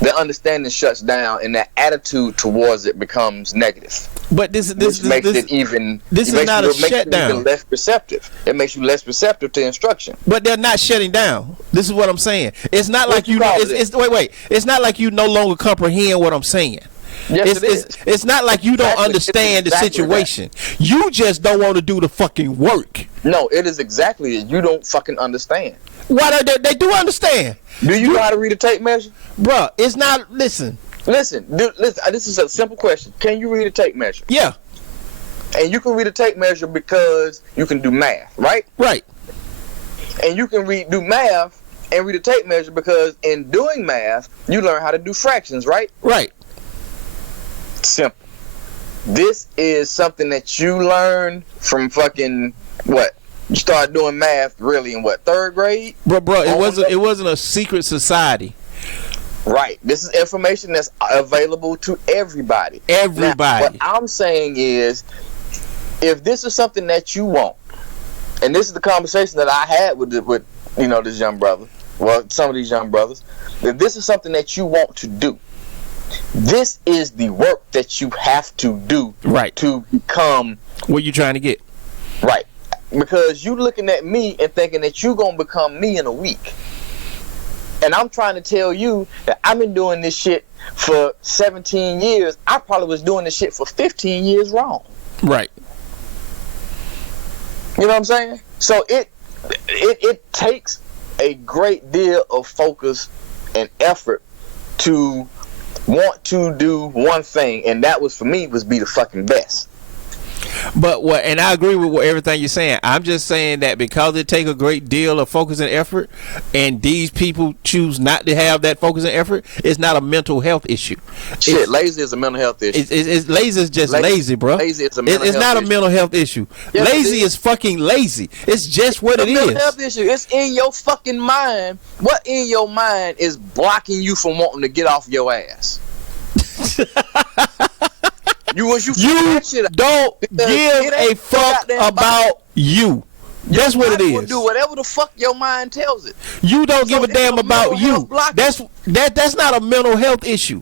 their understanding shuts down and their attitude towards it becomes negative. But this makes it even less receptive. It makes you less receptive to instruction. But they're not shutting down. This is what I'm saying. It's not like you know. It's not like you no longer comprehend what I'm saying. Yes, it is. It's not like you don't Exactly. understand It's the exactly situation. You just don't want to do the fucking work. No, it is exactly it. You don't fucking understand. Why they do understand? Do you know how to read a tape measure? Bruh, it's not, listen. Listen, this is a simple question. Can you read a tape measure? Yeah, And you can read a tape measure because you can do math, right? right. And you can do math and read a tape measure because in doing math, you learn how to do fractions, right? Right. Simple. This is something that you learn from fucking what? You start doing math really in what, 3rd grade? Bro, it wasn't a secret society. Right. This is information that's available to everybody. Everybody. Now, what I'm saying is, if this is something that you want, and this is the conversation that I had with this young brother, well, some of these young brothers, if this is something that you want to do, this is the work that you have to do, Right, to become what you trying to get. right. Because you looking at me and thinking that you gonna become me in a week. And I'm trying to tell you that I've been doing this shit for 17 years. I probably was doing this shit for 15 years wrong. Right. You know what I'm saying? So it takes a great deal of focus and effort to want to do one thing, and that was for me was be the fucking best. But what, and I agree with everything you're saying. I'm just saying that because it take a great deal of focus and effort, and these people choose not to have that focus and effort, it's not a mental health issue. Shit, lazy is a mental health issue. It's lazy is just lazy, bro. Lazy is a mental It's health not a issue. mental health issue. Yes, it Lazy is. is fucking lazy. It's just what it It's a mental is. health issue. It's in your fucking mind. What in your mind is blocking you from wanting to get off your ass? You You don't give a fuck about you. That's what it will is. do whatever the fuck your mind tells it. You don't give a it's damn a about mental you. health blockage. That's not a mental health issue.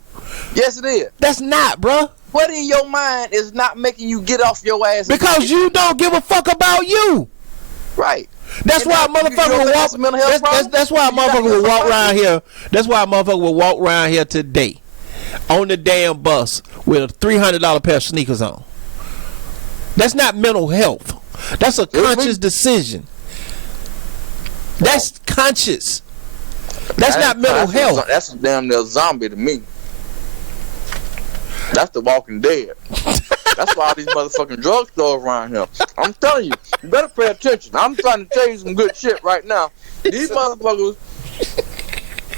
Yes, it is. That's not, bruh. What in your mind is not making you get off your ass? Because you don't give a fuck about you. Right. That's And why a that- you motherfucker don't will think walk. that's a mental health problem? That's why a You got motherfucker will mental walk health around problem? here. That's why a motherfucker will walk around here today, on the damn bus with a $300 pair of sneakers on. That's not mental health. That's a conscious decision. That's conscious. That's not mental health. That's a damn near zombie to me. That's the Walking Dead. That's why all these motherfucking drugstores around here. I'm telling you, you better pay attention. I'm trying to tell you some good shit right now. These motherfuckers,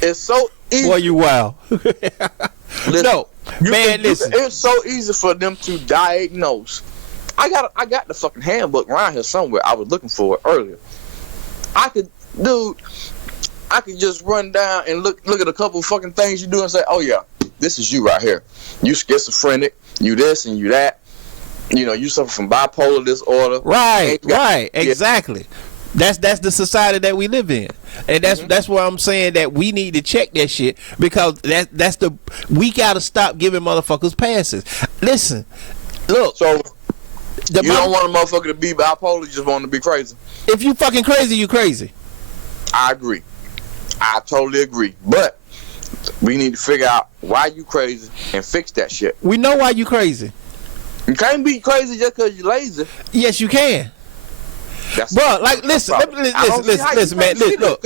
it's so easy. Boy, you wild. Listen, No, man, listen. It's so easy for them to diagnose. I got the fucking handbook around here somewhere. I was looking for it earlier. I could just run down and look at a couple fucking things you do and say, oh yeah, this is you right here. You schizophrenic, you this and you that. You know, you suffer from bipolar disorder. Right, Yeah. exactly. That's the society that we live in, and that's why I'm saying that we need to check that shit, because we gotta stop giving motherfuckers passes. Listen, look. So you don't want a motherfucker to be bipolar, you just want him to be crazy. If you fucking crazy, you crazy. I agree. I totally agree. But we need to figure out why you crazy and fix that shit. We know why you crazy. You can't be crazy just because you're lazy. Yes, you can. That's Bro, like, listen, listen, man. Look.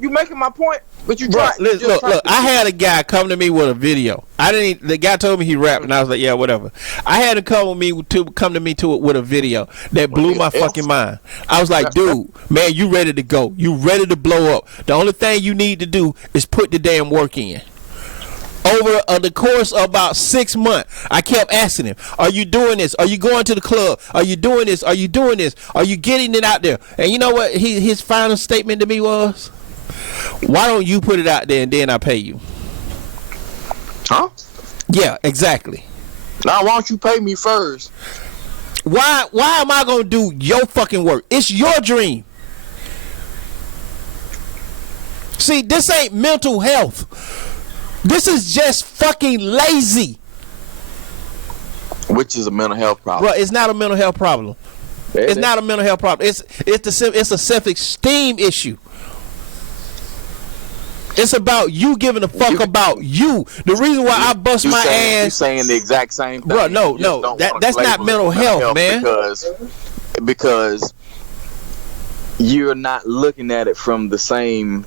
You making my point, but you Bro, try. look. I had a guy come to me with a video. The guy told me he rapped, and I was like, yeah, whatever. I had him come to me with a video that blew my fucking mind. I was like, dude, man, you ready to go? You ready to blow up? The only thing you need to do is put the damn work in. Over the course of about 6 months, I kept asking him, are you doing this? Are you going to the club? Are you doing this? Are you doing this? Are you getting it out there? And you know what his final statement to me was? Why don't you put it out there and then I pay you? Huh? Yeah, exactly. Now, why don't you pay me first? Why am I going to do your fucking work? It's your dream. See, this ain't mental health. This is just fucking lazy. Which is a mental health problem. Bro, it's not a mental health problem. It's not a mental health problem. It's a self-esteem issue. It's about you giving a fuck about you. The reason why I bust my ass. You saying the exact same thing. Bro, no. That's not mental health, man. Because you're not looking at it from the same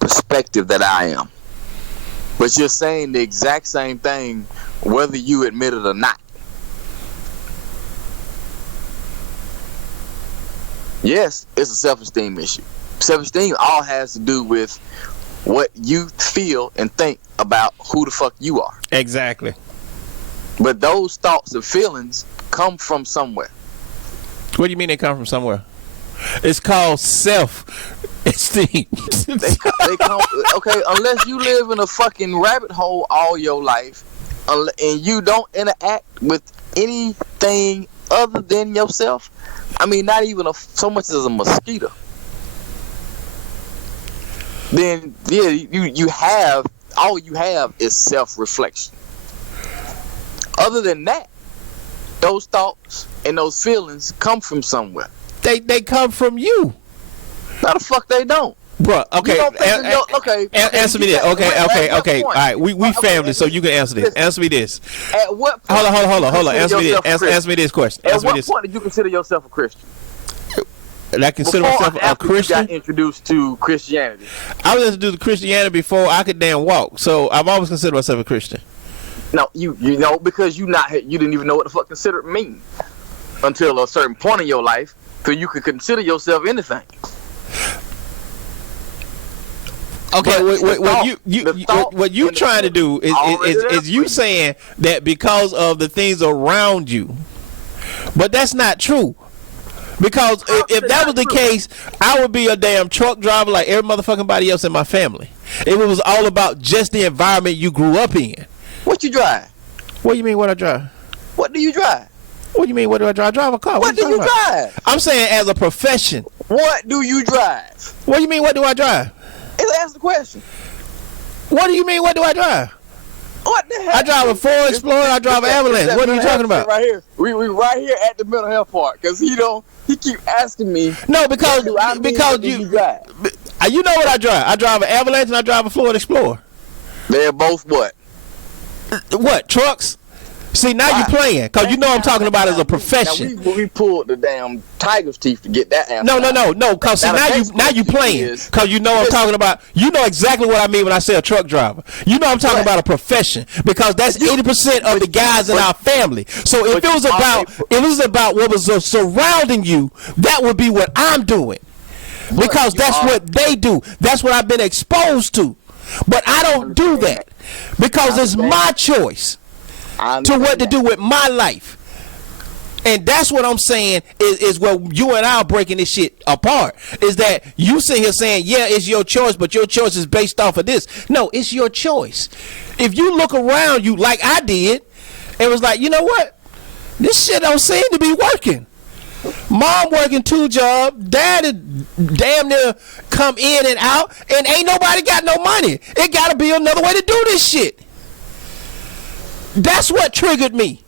perspective that I am. But you're saying the exact same thing whether you admit it or not. Yes, it's a self-esteem issue. Self-esteem all has to do with what you feel and think about who the fuck you are. Exactly. But those thoughts and feelings come from somewhere. What do you mean they come from somewhere? It's called self-esteem. they come, okay, unless you live in a fucking rabbit hole all your life and you don't interact with anything other than yourself, I mean, not even so much as a mosquito, then yeah, you have, all you have is self-reflection. Other than that, those thoughts and those feelings come from somewhere. They come from you. No, the fuck they don't. Bro, okay. Okay. Answer me this. Okay. All right, we family, so you can answer this. Answer me this. At what point? Hold on. Answer me this. Answer me this question. At what point did you consider yourself a Christian? And I consider myself a Christian. You got introduced to Christianity. I was introduced to Christianity before I could damn walk, so I've always considered myself a Christian. No, you know, because you didn't even know what the fuck consider mean until a certain point in your life, so you could consider yourself anything. Okay, what you trying to do is you saying that because of the things around you, but that's not true. Because if that was the case, I would be a damn truck driver like every motherfucking body else in my family. If it was all about just the environment you grew up in. What you drive? What do you mean what I drive? What do you drive? What do you mean what do I drive? I drive a car. What do you drive? I'm saying as a profession. What do you drive? What do you mean what do I drive? Ask the question. What do you mean what do I drive? What the hell? I drive a Ford Explorer. I drive an ambulance. What are you talking about? Right here, we right here at the mental health part, because he keep asking me. No, because you drive. You know what I drive? I drive an ambulance and I drive a Ford Explorer. They're both what? What, trucks? See, now you playing, because you know I'm talking about as a profession. Now we pulled the damn tiger's teeth to get that answer. No, because see, now you playing, because you know I'm talking about, you know exactly what I mean when I say a truck driver. You know I'm talking about a profession, because that's 80% of the guys in our family. So if it was about what was surrounding you, that would be what I'm doing, because that's what they do. That's what I've been exposed to. But I don't do that, because it's my choice to what to do with my life. And that's what I'm saying is where you and I are breaking this shit apart. Is that you sit here saying, yeah, it's your choice, but your choice is based off of this. No, it's your choice. If you look around you like I did and was like, you know what? This shit don't seem to be working. Mom working 2 jobs, dad is damn near come in and out, and ain't nobody got no money. It gotta be another way to do this shit. That's what triggered me.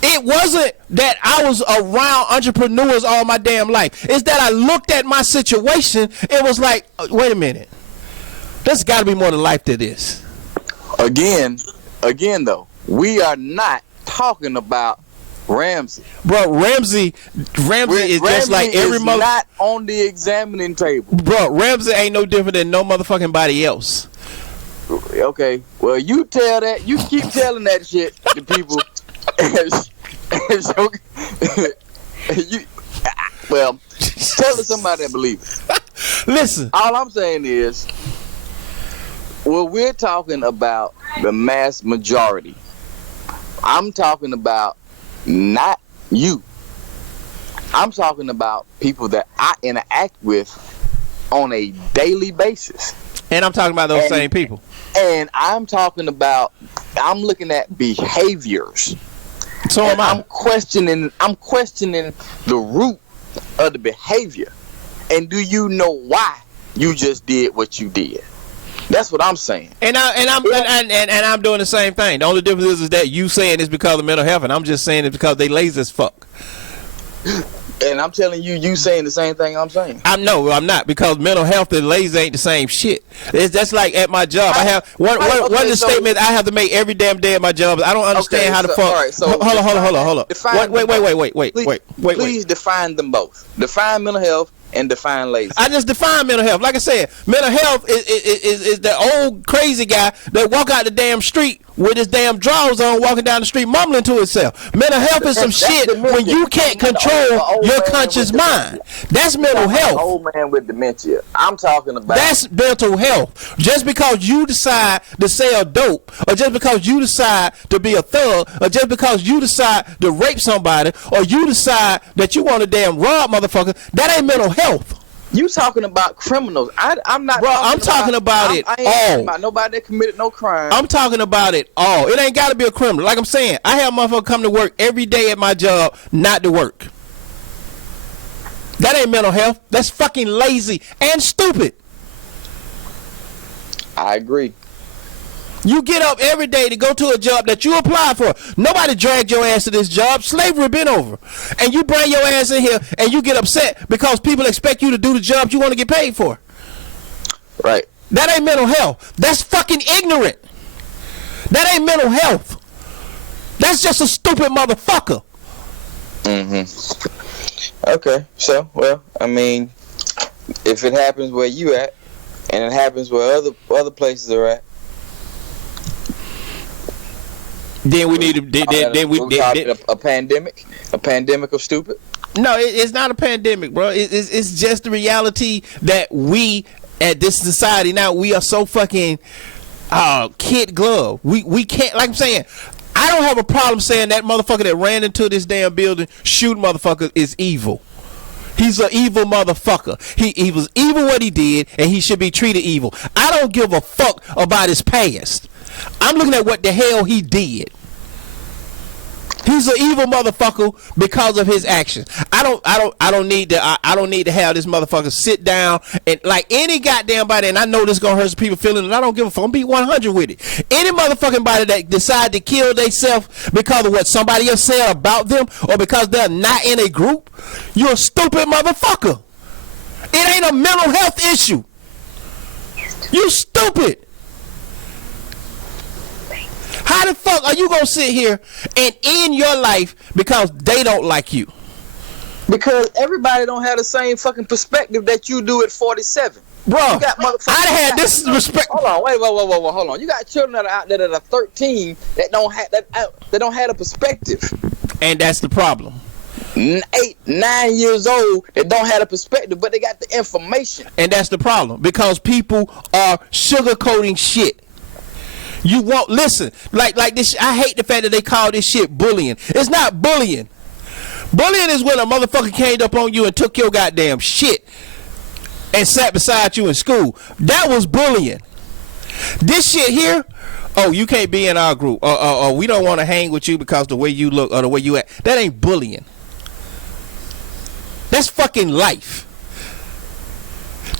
It wasn't that I was around entrepreneurs all my damn life. It's that I looked at my situation and was like, wait a minute. There's got to be more to life to this. Again though, we are not talking about Ramsey. Bro, Ramsey is just like every mother. Not on the examining table. Bro, Ramsey ain't no different than no motherfucking body else. Okay, well, you tell that. You keep telling that shit to people. Well, tell it to somebody that believes it. Listen. All I'm saying is, well, we're talking about the mass majority. I'm talking about not you. I'm talking about people that I interact with on a daily basis. And I'm talking about those same people. And I'm talking about, I'm looking at behaviors. So am I. I'm questioning the root of the behavior. And do you know why you just did what you did? That's what I'm saying. And I'm doing the same thing. The only difference is that you saying it's because of mental health, and I'm just saying it's because they lazy as fuck. And I'm telling you, you saying the same thing I'm saying. I'm not, because mental health and lazy ain't the same shit. That's like at my job. I have one of the statements I have to make every damn day at my job. I don't understand how the fuck. All right, so hold on. Wait. Please define them both. Define mental health and define lazy. I just define mental health. Like I said, mental health is the old crazy guy that walk out the damn street with his damn drawers on, walking down the street mumbling to himself. Mental health is some shit when you can't control your conscious mind. That's mental health. Old man with dementia. I'm talking about. That's mental health. Just because you decide to sell dope, or just because you decide to be a thug, or just because you decide to rape somebody, or you decide that you want to damn rob motherfucker, that ain't mental health. You talking about criminals. I'm not. Bro, I'm talking about it I ain't all. talking about nobody that committed no crime. I'm talking about it all. It ain't got to be a criminal. Like I'm saying, I have motherfuckers come to work every day at my job not to work. That ain't mental health. That's fucking lazy and stupid. I agree. You get up every day to go to a job that you apply for. Nobody dragged your ass to this job. Slavery been over. And you bring your ass in here and you get upset because people expect you to do the job you want to get paid for. Right. That ain't mental health. That's fucking ignorant. That ain't mental health. That's just a stupid motherfucker. Okay. So, well, I mean, if it happens where you at, and it happens where other places are at, then we need to. A pandemic of stupid. No, it's not a pandemic, bro. It's just the reality that we at this society now, we are so fucking kid glove. We can't, like I'm saying, I don't have a problem saying that motherfucker that ran into this damn building shooting motherfucker is evil. He's an evil motherfucker. He was evil what he did, and he should be treated evil. I don't give a fuck about his past. I'm looking at what the hell he did. He's an evil motherfucker because of his actions. I don't need to have this motherfucker sit down and like any goddamn body, and I know this gonna hurt some people feeling, and I don't give a fuck. I'm be 100 with it. Any motherfucking body that decide to kill themselves because of what somebody else said about them, or because they're not in a group, you're a stupid motherfucker. It ain't a mental health issue. You stupid. How the fuck are you gonna sit here and end your life because they don't like you? Because everybody don't have the same fucking perspective that you do at 47. Bro, I had this respect. Hold on, wait, hold on. You got children that are out there that are 13 that don't have a perspective. And that's the problem. 8, 9 years old that don't have a perspective, but they got the information. And that's the problem, because people are sugarcoating shit. You won't listen. Like this. I hate the fact that they call this shit bullying. It's not bullying. Bullying is when a motherfucker came up on you and took your goddamn shit and sat beside you in school. That was bullying. This shit here, oh, you can't be in our group, or we don't want to hang with you because the way you look or the way you act. That ain't bullying. That's fucking life.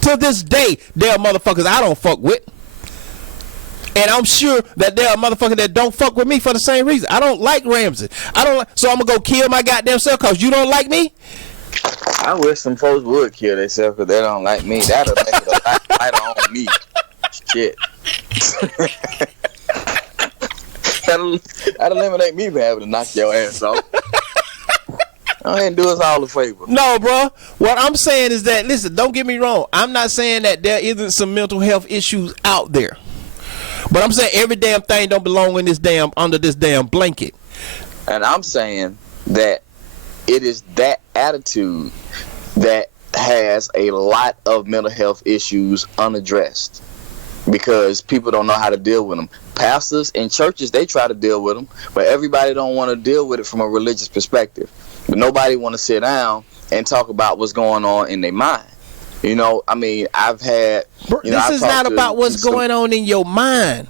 To this day, there are motherfuckers I don't fuck with. And I'm sure that there are motherfuckers that don't fuck with me for the same reason. I don't like Ramsey. So I'm gonna go kill my goddamn self because you don't like me? I wish some folks would kill themselves because they don't like me. That'll make it a lot lighter on me. Shit. That'll eliminate me from having to knock your ass off. Go ahead and do us all a favor. No, bro. What I'm saying is that, listen, don't get me wrong. I'm not saying that there isn't some mental health issues out there. But I'm saying every damn thing don't belong in this damn, under this damn blanket. And I'm saying that it is that attitude that has a lot of mental health issues unaddressed because people don't know how to deal with them. Pastors and churches, they try to deal with them, but everybody don't want to deal with it from a religious perspective. But nobody want to sit down and talk about what's going on in their mind. You know, I mean, I've had... this is not about what's going on in your mind.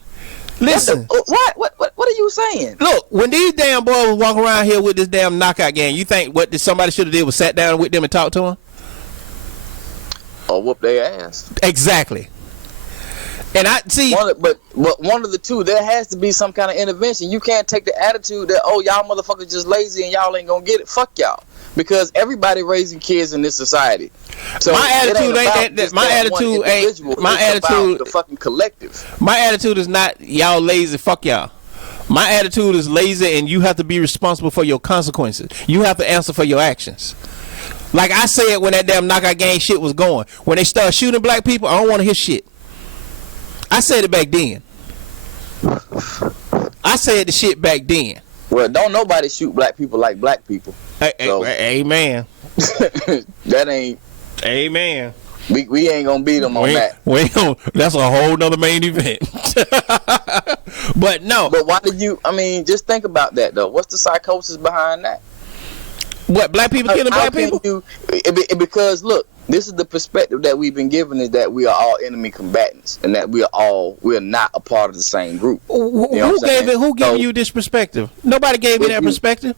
Listen. What are you saying? Look, when these damn boys walk around here with this damn knockout game, you think what somebody should have did was sat down with them and talked to them? Or whoop their ass. Exactly. And I see... But one of the two, there has to be some kind of intervention. You can't take the attitude that, oh, y'all motherfuckers just lazy and y'all ain't gonna get it. Fuck y'all. because everybody raising kids in this society. So my attitude it ain't that. My attitude ain't. My attitude. The fucking collective. My attitude is not y'all lazy. Fuck y'all. My attitude is lazy, and you have to be responsible for your consequences. You have to answer for your actions. Like I said when that damn knockout gang shit was going, when they start shooting black people, I don't want to hear shit. I said it back then. I said the shit back then. Well, don't nobody shoot black people like black people. Amen. That ain't. Amen. We ain't gonna beat them on that. That's a whole nother main event. But no. But why did you? I mean, just think about that though. What's the psychosis behind that? What, black people killing black people? Because look, this is the perspective that we've been given, is that we are all enemy combatants and that we're not a part of the same group. Who gave you this perspective? Nobody gave me that perspective.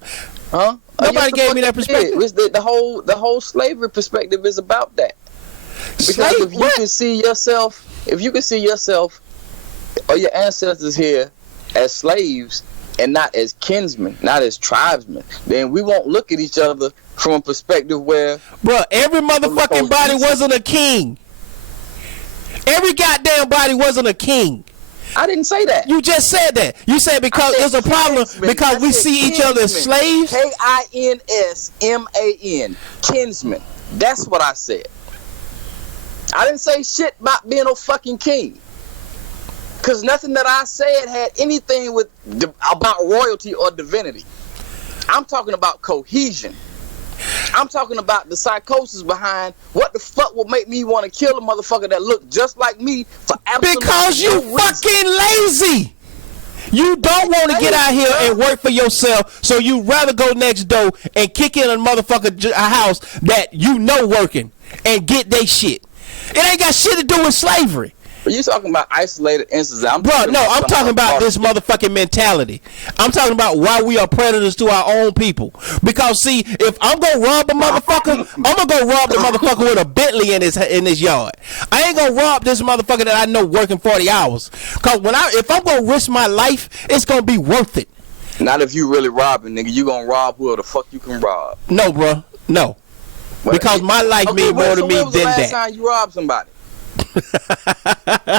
Huh? Nobody gave me that perspective. The whole slavery perspective is about that. Because if you can see yourself or your ancestors here as slaves and not as kinsmen, not as tribesmen, then we won't look at each other from a perspective where... Bruh, every motherfucking body wasn't a king. Every goddamn body wasn't a king. I didn't say that. You just said that. You said because it's a problem because we see each other as slaves. Kinsman. Kinsman. That's what I said. I didn't say shit about being a fucking king. Because nothing that I said had anything about royalty or divinity. I'm talking about cohesion. I'm talking about the psychosis behind what the fuck would make me want to kill a motherfucker that looked just like me for absolutely because you fucking lazy. You don't want to get out here and work for yourself, so you rather go next door and kick in a motherfucker house that you know working and get they shit. It ain't got shit to do with slavery. But you talking about isolated instances. I'm talking about this motherfucking mentality. I'm talking about why we are predators to our own people. Because see, if I'm gonna rob a motherfucker, I'm gonna go rob the motherfucker with a Bentley in his yard. I ain't gonna rob this motherfucker that I know working 40 hours. Cause if I'm gonna risk my life, it's gonna be worth it. Not if you really robbing, nigga. You gonna rob whoever the fuck you can rob. No, bro. No. Because my life means more to me than that. When was the last time you robbed somebody?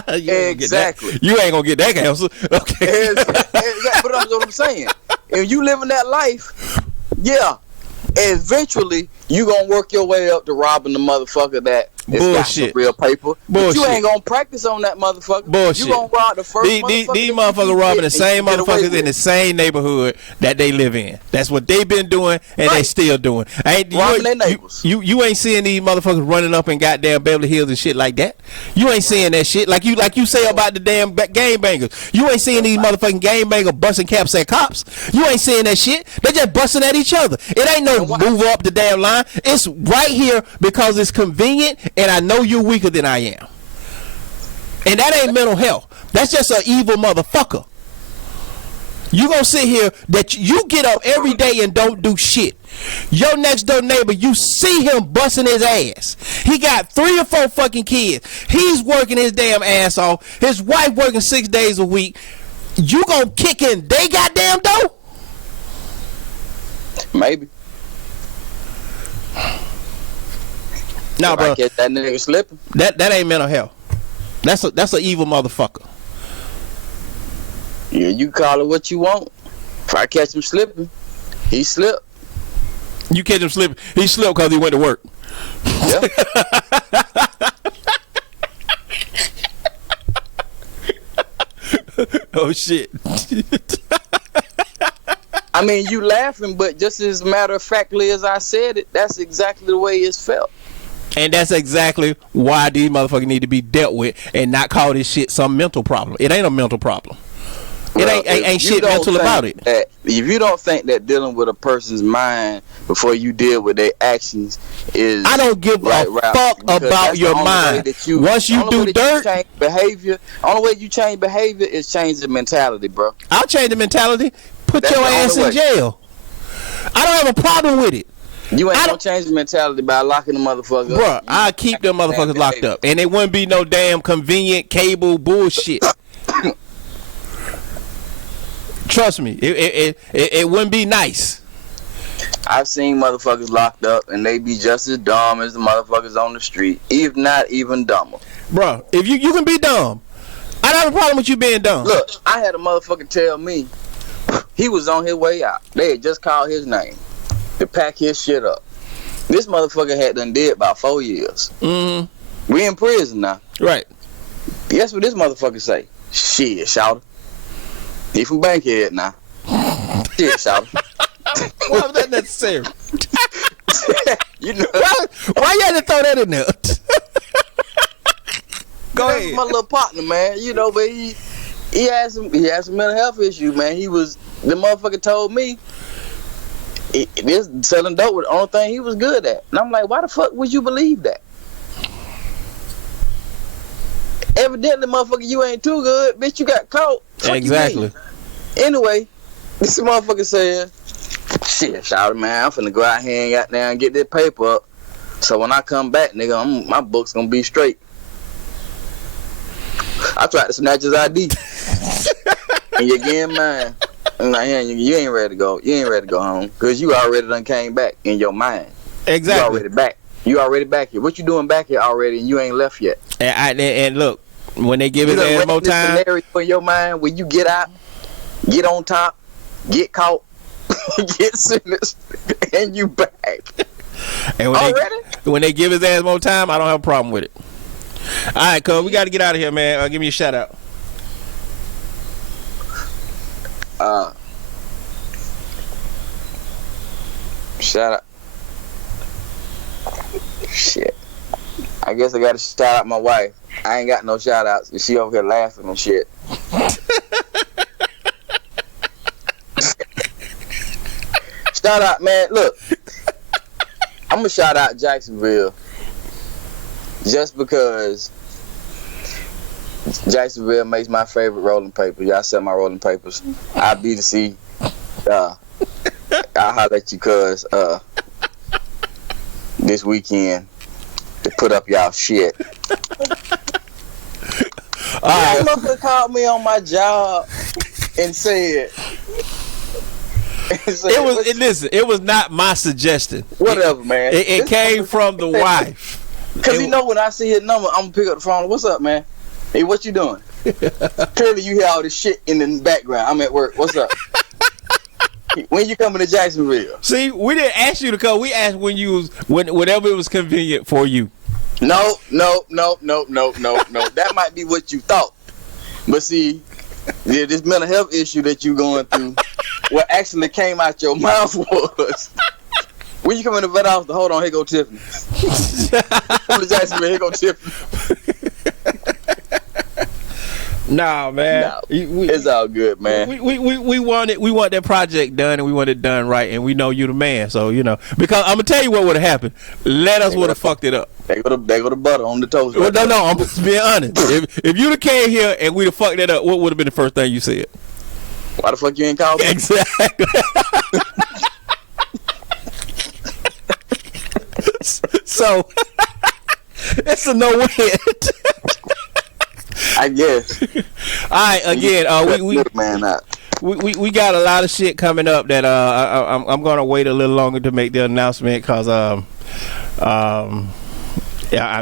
Exactly. You ain't gonna get that answer. Okay. But that's what I'm saying. If you living that life, yeah, eventually you gonna work your way up to robbing the motherfucker that is got some real paper. But you ain't gonna practice on that motherfucker. Bullshit. You gonna rob the first motherfucker. These motherfuckers robbing the same motherfuckers in the same neighborhood that they live in. That's what they been doing and they still doing. Robbing their neighbors. You ain't seeing these motherfuckers running up in goddamn Beverly Hills and shit like that. You ain't seeing that shit like you say about the damn gangbangers. You ain't seeing these motherfucking gangbangers busting caps at cops. You ain't seeing that shit. They just busting at each other. It ain't no move up the damn line. It's right here because it's convenient and I know you're weaker than I am. And that ain't mental health. That's just an evil motherfucker. You gonna sit here that you get up every day and don't do shit. Your next door neighbor, you see him busting his ass. He got 3 or 4 fucking kids. He's working his damn ass off. His wife working 6 days a week. You gonna kick in they goddamn door? Maybe. Nah, bro. Get that nigga slipping. That ain't mental health. That's an evil motherfucker. Yeah, you call it what you want. If I catch him slipping, he slipped. You catch him slipping. He slipped because he went to work. Yeah. Oh shit. I mean, you laughing, but just as matter of factly as I said it, that's exactly the way it's felt. And that's exactly why these motherfuckers need to be dealt with and not call this shit some mental problem. It ain't a mental problem. It ain't shit mental about it. If you don't think that dealing with a person's mind before you deal with their actions is... I don't give a fuck about your mind. Once you do dirt... The only way you change behavior is change the mentality, bro. I'll change the mentality. Put your ass in jail. I don't have a problem with it. You ain't gonna change the mentality by locking the motherfucker up. Bruh, I keep them motherfuckers locked up. And it wouldn't be no damn convenient cable bullshit. Trust me, it wouldn't be nice. I've seen motherfuckers locked up and they be just as dumb as the motherfuckers on the street, if not even dumber. Bro, if you can be dumb. I don't have a problem with you being dumb. Look, I had a motherfucker tell me he was on his way out. They had just called his name to pack his shit up. This motherfucker had done dead about 4 years. Mm-hmm. We in prison now. Right. Guess what this motherfucker say? Shit, shouter. He from Bankhead now. Shit, shouter. Why was that necessary? You know, Why you had to throw that in there? Go that's ahead. my little partner, man. You know, but he had some mental health issues, man. The motherfucker told me this selling dope was the only thing he was good at. And I'm like, why the fuck would you believe that? Evidently, motherfucker, you ain't too good. Bitch, you got caught. Fuck Exactly. You mean? Anyway, this motherfucker said, shit, shout man, I'm finna go out here and got down and get this paper up. So when I come back, nigga, my book's gonna be straight. I tried to snatch his ID. And you getting mine. I'm like, yeah, you ain't ready to go. You ain't ready to go home. Because you already done came back in your mind. Exactly. You already back. You already back here. What you doing back here already and you ain't left yet? And look, when they give his ass more time. Scenario in your mind when you get out, get on top, get caught, get sentenced, and you back. And when they give his ass more time, I don't have a problem with it. All right, cuz, we got to get out of here, man. Give me a shout out. Shout out. Shit. I guess I got to shout out my wife. I ain't got no shout outs. She over here laughing and shit. Shout out, man. Look, I'm gonna shout out Jacksonville just because Jacksonville makes my favorite rolling paper. Y'all sell my rolling papers. I'll be to see. I'll holler at you, cuz this weekend to put up y'all shit. Right. Motherfucker called me on my job and said. It was not my suggestion. Whatever, man. It came from the wife. Because you know when I see his number, I'm going to pick up the phone. What's up, man? Hey, what you doing? Clearly you hear all this shit in the background. I'm at work. What's up? When you coming to Jacksonville? See, we didn't ask you to come. We asked whenever it was convenient for you. No. That might be what you thought. But see, this mental health issue that you going through, what actually came out your mouth was, when you come in the vet office, hold on, here go Tiffany. Come to Jacksonville, here go Tiffany. Nah, man. Nah, it's all good, man. We want that project done, and we want it done right, and we know you the man. So because I'm gonna tell you what would have happened. Let us would have fucked it up. They go to butter on the toast. Well, no, I'm just being honest. If you'd have came here and we'd have fucked that up, what would have been the first thing you said? Why the fuck you ain't called me? Exactly. So it's a no win. I guess. All right, again, we got a lot of shit coming up that I'm gonna wait a little longer to make the announcement because I'm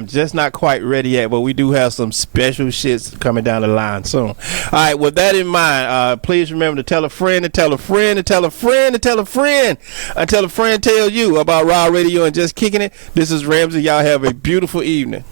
just not quite ready yet, but we do have some special shits coming down the line soon. All right, with that in mind, please remember to tell a friend and tell a friend and tell a friend and tell a friend until a friend tells you about Raw Radio and Just Kicking It. This is Ramsey. Y'all have a beautiful evening.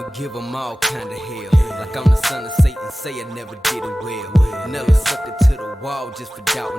I'ma give them all kind of hell. Like I'm the son of Satan, say I never did it well. Never suck it to the wall just for doubting.